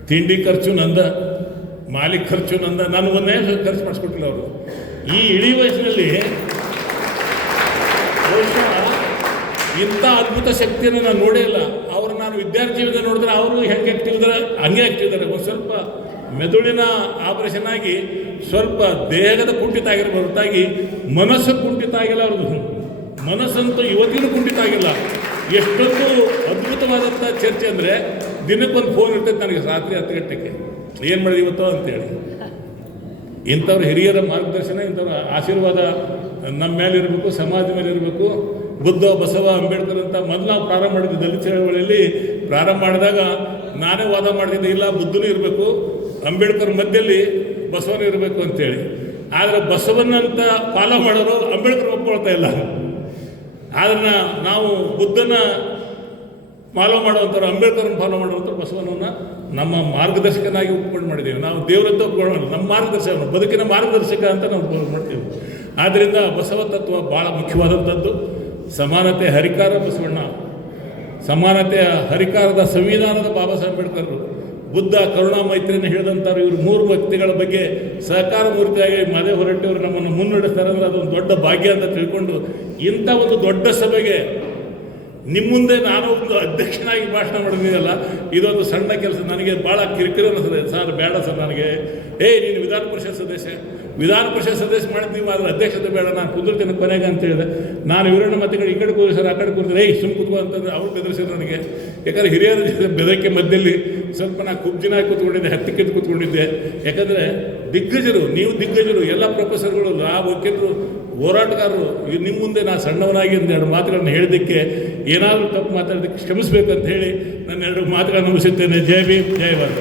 ತಿಂಡಿ ಖರ್ಚು ನಂದ, ಮಾಲಿಕ್ ಖರ್ಚು ನಂದ, ನಾನು ಒಂದೇ ಖರ್ಚು ಮಾಡಿಸ್ಕೊಟ್ಟಿಲ್ಲ ಅವರು. ಈ ಇಡೀ ವಯಸ್ಸಿನಲ್ಲಿ ಬಹುಶಃ ಇಂಥ ಅದ್ಭುತ ಶಕ್ತಿಯನ್ನು ನಾನು ನೋಡೇ ಇಲ್ಲ. ಅವರು ನಾನು ವಿದ್ಯಾರ್ಥಿಯಿಂದ ನೋಡಿದ್ರೆ ಅವರು ಹೆಂಗೆ ಆ್ಯಕ್ಟಿವ್ ಇದ್ದಾರೆ ಹಂಗೆ ಆ್ಯಕ್ಟಿವ್ ಇದ್ದಾರೆ. ಒಂದು ಸ್ವಲ್ಪ ಮೆದುಳಿನ ಆಪರೇಷನ್ ಆಗಿ ಸ್ವಲ್ಪ ದೇಹದ ಕುಂಠಿತ ಆಗಿರೋ ಹೊರತಾಗಿ ಮನಸ್ಸು ಕುಂಠಿತ ಆಗಿಲ್ಲ ಅವ್ರದ್ದು. ಮನಸ್ಸಂತೂ ಇವತ್ತಿಗೂ ಕುಂಠಿತ ಆಗಿಲ್ಲ. ಎಷ್ಟೊಂದು ಅದ್ಭುತವಾದಂಥ ಚರ್ಚೆ ಅಂದರೆ ದಿನಕ್ಕೊಂದು ಫೋನ್ ಇರ್ತೈತೆ ನನಗೆ ರಾತ್ರಿ 10 ಗಂಟೆಗೆ, ಏನು ಮಾಡಿದೆ ಇವತ್ತು ಅಂತೇಳಿ. ಇಂಥವ್ರ ಹಿರಿಯರ ಮಾರ್ಗದರ್ಶನ, ಇಂಥವ್ರ ಆಶೀರ್ವಾದ ನಮ್ಮ ಮೇಲೆ ಇರಬೇಕು, ಸಮಾಜದ ಮೇಲೆ ಇರಬೇಕು. ಬುದ್ಧ, ಬಸವ, ಅಂಬೇಡ್ಕರ್ ಅಂತ ಮೊದಲು ನಾವು ಪ್ರಾರಂಭ ಮಾಡಿದ್ದೆ ದಲಿತ ಚಳವಳಿಯಲ್ಲಿ. ಪ್ರಾರಂಭ ಮಾಡಿದಾಗ ನಾನೇ ವಾದ ಮಾಡ್ತಿದ್ದೆ, ಇಲ್ಲ ಬುದ್ಧನೂ ಇರಬೇಕು, ಅಂಬೇಡ್ಕರ್ ಮಧ್ಯದಲ್ಲಿ ಬಸವನೂ ಇರಬೇಕು ಅಂತೇಳಿ. ಆದರೆ ಬಸವನಂತ ಫಾಲೋ ಮಾಡೋರು ಅಂಬೇಡ್ಕರ್ ಒಪ್ಕೊಳ್ತಾ ಇಲ್ಲ. ಅದನ್ನು ನಾವು ಬುದ್ಧನ ಫಾಲೋ ಮಾಡುವಂಥವ್ರು, ಅಂಬೇಡ್ಕರ್ನ ಫಾಲೋ ಮಾಡುವಂಥವ್ರು ಬಸವನನ್ನು ನಮ್ಮ ಮಾರ್ಗದರ್ಶಕನಾಗಿ ಒಪ್ಕೊಂಡು ಮಾಡಿದ್ದೇವೆ. ನಾವು ದೇವರಂತ ಒಪ್ಕೊಂಡು ನಮ್ಮ ಮಾರ್ಗದರ್ಶಕ, ಬದುಕಿನ ಮಾರ್ಗದರ್ಶಕ ಅಂತ ನಾವು ಮಾಡ್ತೀವಿ. ಆದ್ದರಿಂದ ಬಸವ ತತ್ವ ಭಾಳ ಮುಖ್ಯವಾದಂಥದ್ದು. ಸಮಾನತೆ ಹರಿಕಾರ ಬಸವಣ್ಣ, ಸಮಾನತೆಯ ಹರಿಕಾರದ ಸಂವಿಧಾನದ ಬಾಬಾ ಸಾಹೇಬ್ ಅಂಬೇಡ್ಕರ್, ಬುದ್ಧ, ಕರುಣಾ, ಮೈತ್ರಿಯನ್ನು ಹೇಳಿದಂಥವ್ರು. ಇವರು 3 ವ್ಯಕ್ತಿಗಳ ಬಗ್ಗೆ ಸಹಕಾರ ಮೂರ್ತಿಯಾಗಿ ಮಾದೇವ ಹೊರಟ್ಟಿಯವರು ನಮ್ಮನ್ನು ಮುನ್ನಡೆಸ್ತಾರೆ ಅಂದರೆ ಅದೊಂದು ದೊಡ್ಡ ಭಾಗ್ಯ ಅಂತ ತಿಳ್ಕೊಂಡು ಇಂಥ ಒಂದು ದೊಡ್ಡ ಸಭೆಗೆ ನಿಮ್ಮ ಮುಂದೆ ನಾನು ಒಂದು ಅಧ್ಯಕ್ಷನಾಗಿ ಭಾಷಣ ಮಾಡಿದ್ದೀನಲ್ಲ, ಇದೊಂದು ಸಣ್ಣ ಕೆಲಸ. ನನಗೆ ಭಾಳ ಕಿರಿಕಿರಿ ಅನಿಸ್ತದೆ. ಸರ್ ಬೇಡ ಸರ್, ನನಗೆ ನೀನು ವಿಧಾನ ಪರಿಷತ್ ಸದಸ್ಯ ಮಾಡಿದ್ದೀವಿ, ಆದರೆ ಅಧ್ಯಕ್ಷತೆ ಬೇಡ, ನಾನು ಕುದುರ್ತೀನಿ ಕೊನೆಗೆ ಅಂತ ಹೇಳಿದೆ. ನಾನು ಇವರನ್ನ ಮತ್ತೆ ಈ ಕಡೆ ಕೂರಿ ಸರ್, ಆ ಕಡೆ ಕೂರಿದ್ರೆ ಸುಮ್ ಕೂತ್ಕೋ ಅಂತಂದ್ರೆ ಅವ್ರು ಬೆದರಿಸಿದ್ರು ನನಗೆ. ಯಾಕಂದರೆ ಹಿರಿಯರ ಬೆದರಿಕೆ ಮಧ್ಯದಲ್ಲಿ ಸ್ವಲ್ಪ ನಾನು ಕುಬ್ಜಿನಾಗಿ ಕೂತ್ಕೊಂಡಿದ್ದೆ, ಹತ್ತಿಕ್ಕಿದ್ದು ಕೂತ್ಕೊಂಡಿದ್ದೆ. ಯಾಕಂದರೆ ದಿಗ್ಗಜರು, ನೀವು ದಿಗ್ಗಜರು, ಎಲ್ಲ ಪ್ರೊಫೆಸರ್ಗಳು, ವಕೀಲರು, ಹೋರಾಟಗಾರರು, ನಿಮ್ಮ ಮುಂದೆ ನಾನು ಸಣ್ಣವನಾಗಿ 2 ಮಾತುಗಳನ್ನು ಹೇಳಿದ್ದಕ್ಕೆ ಏನಾದರೂ ತಪ್ಪು ಮಾತಾಡೋದಕ್ಕೆ ಕ್ಷಮಿಸಬೇಕಂತ ಹೇಳಿ ನನ್ನ 2 ಮಾತುಗಳನ್ನು ಮುಗಿಸುತ್ತೇನೆ. ಜೈ ಭೀಮ್, ಜೈ ಭಾರತ್.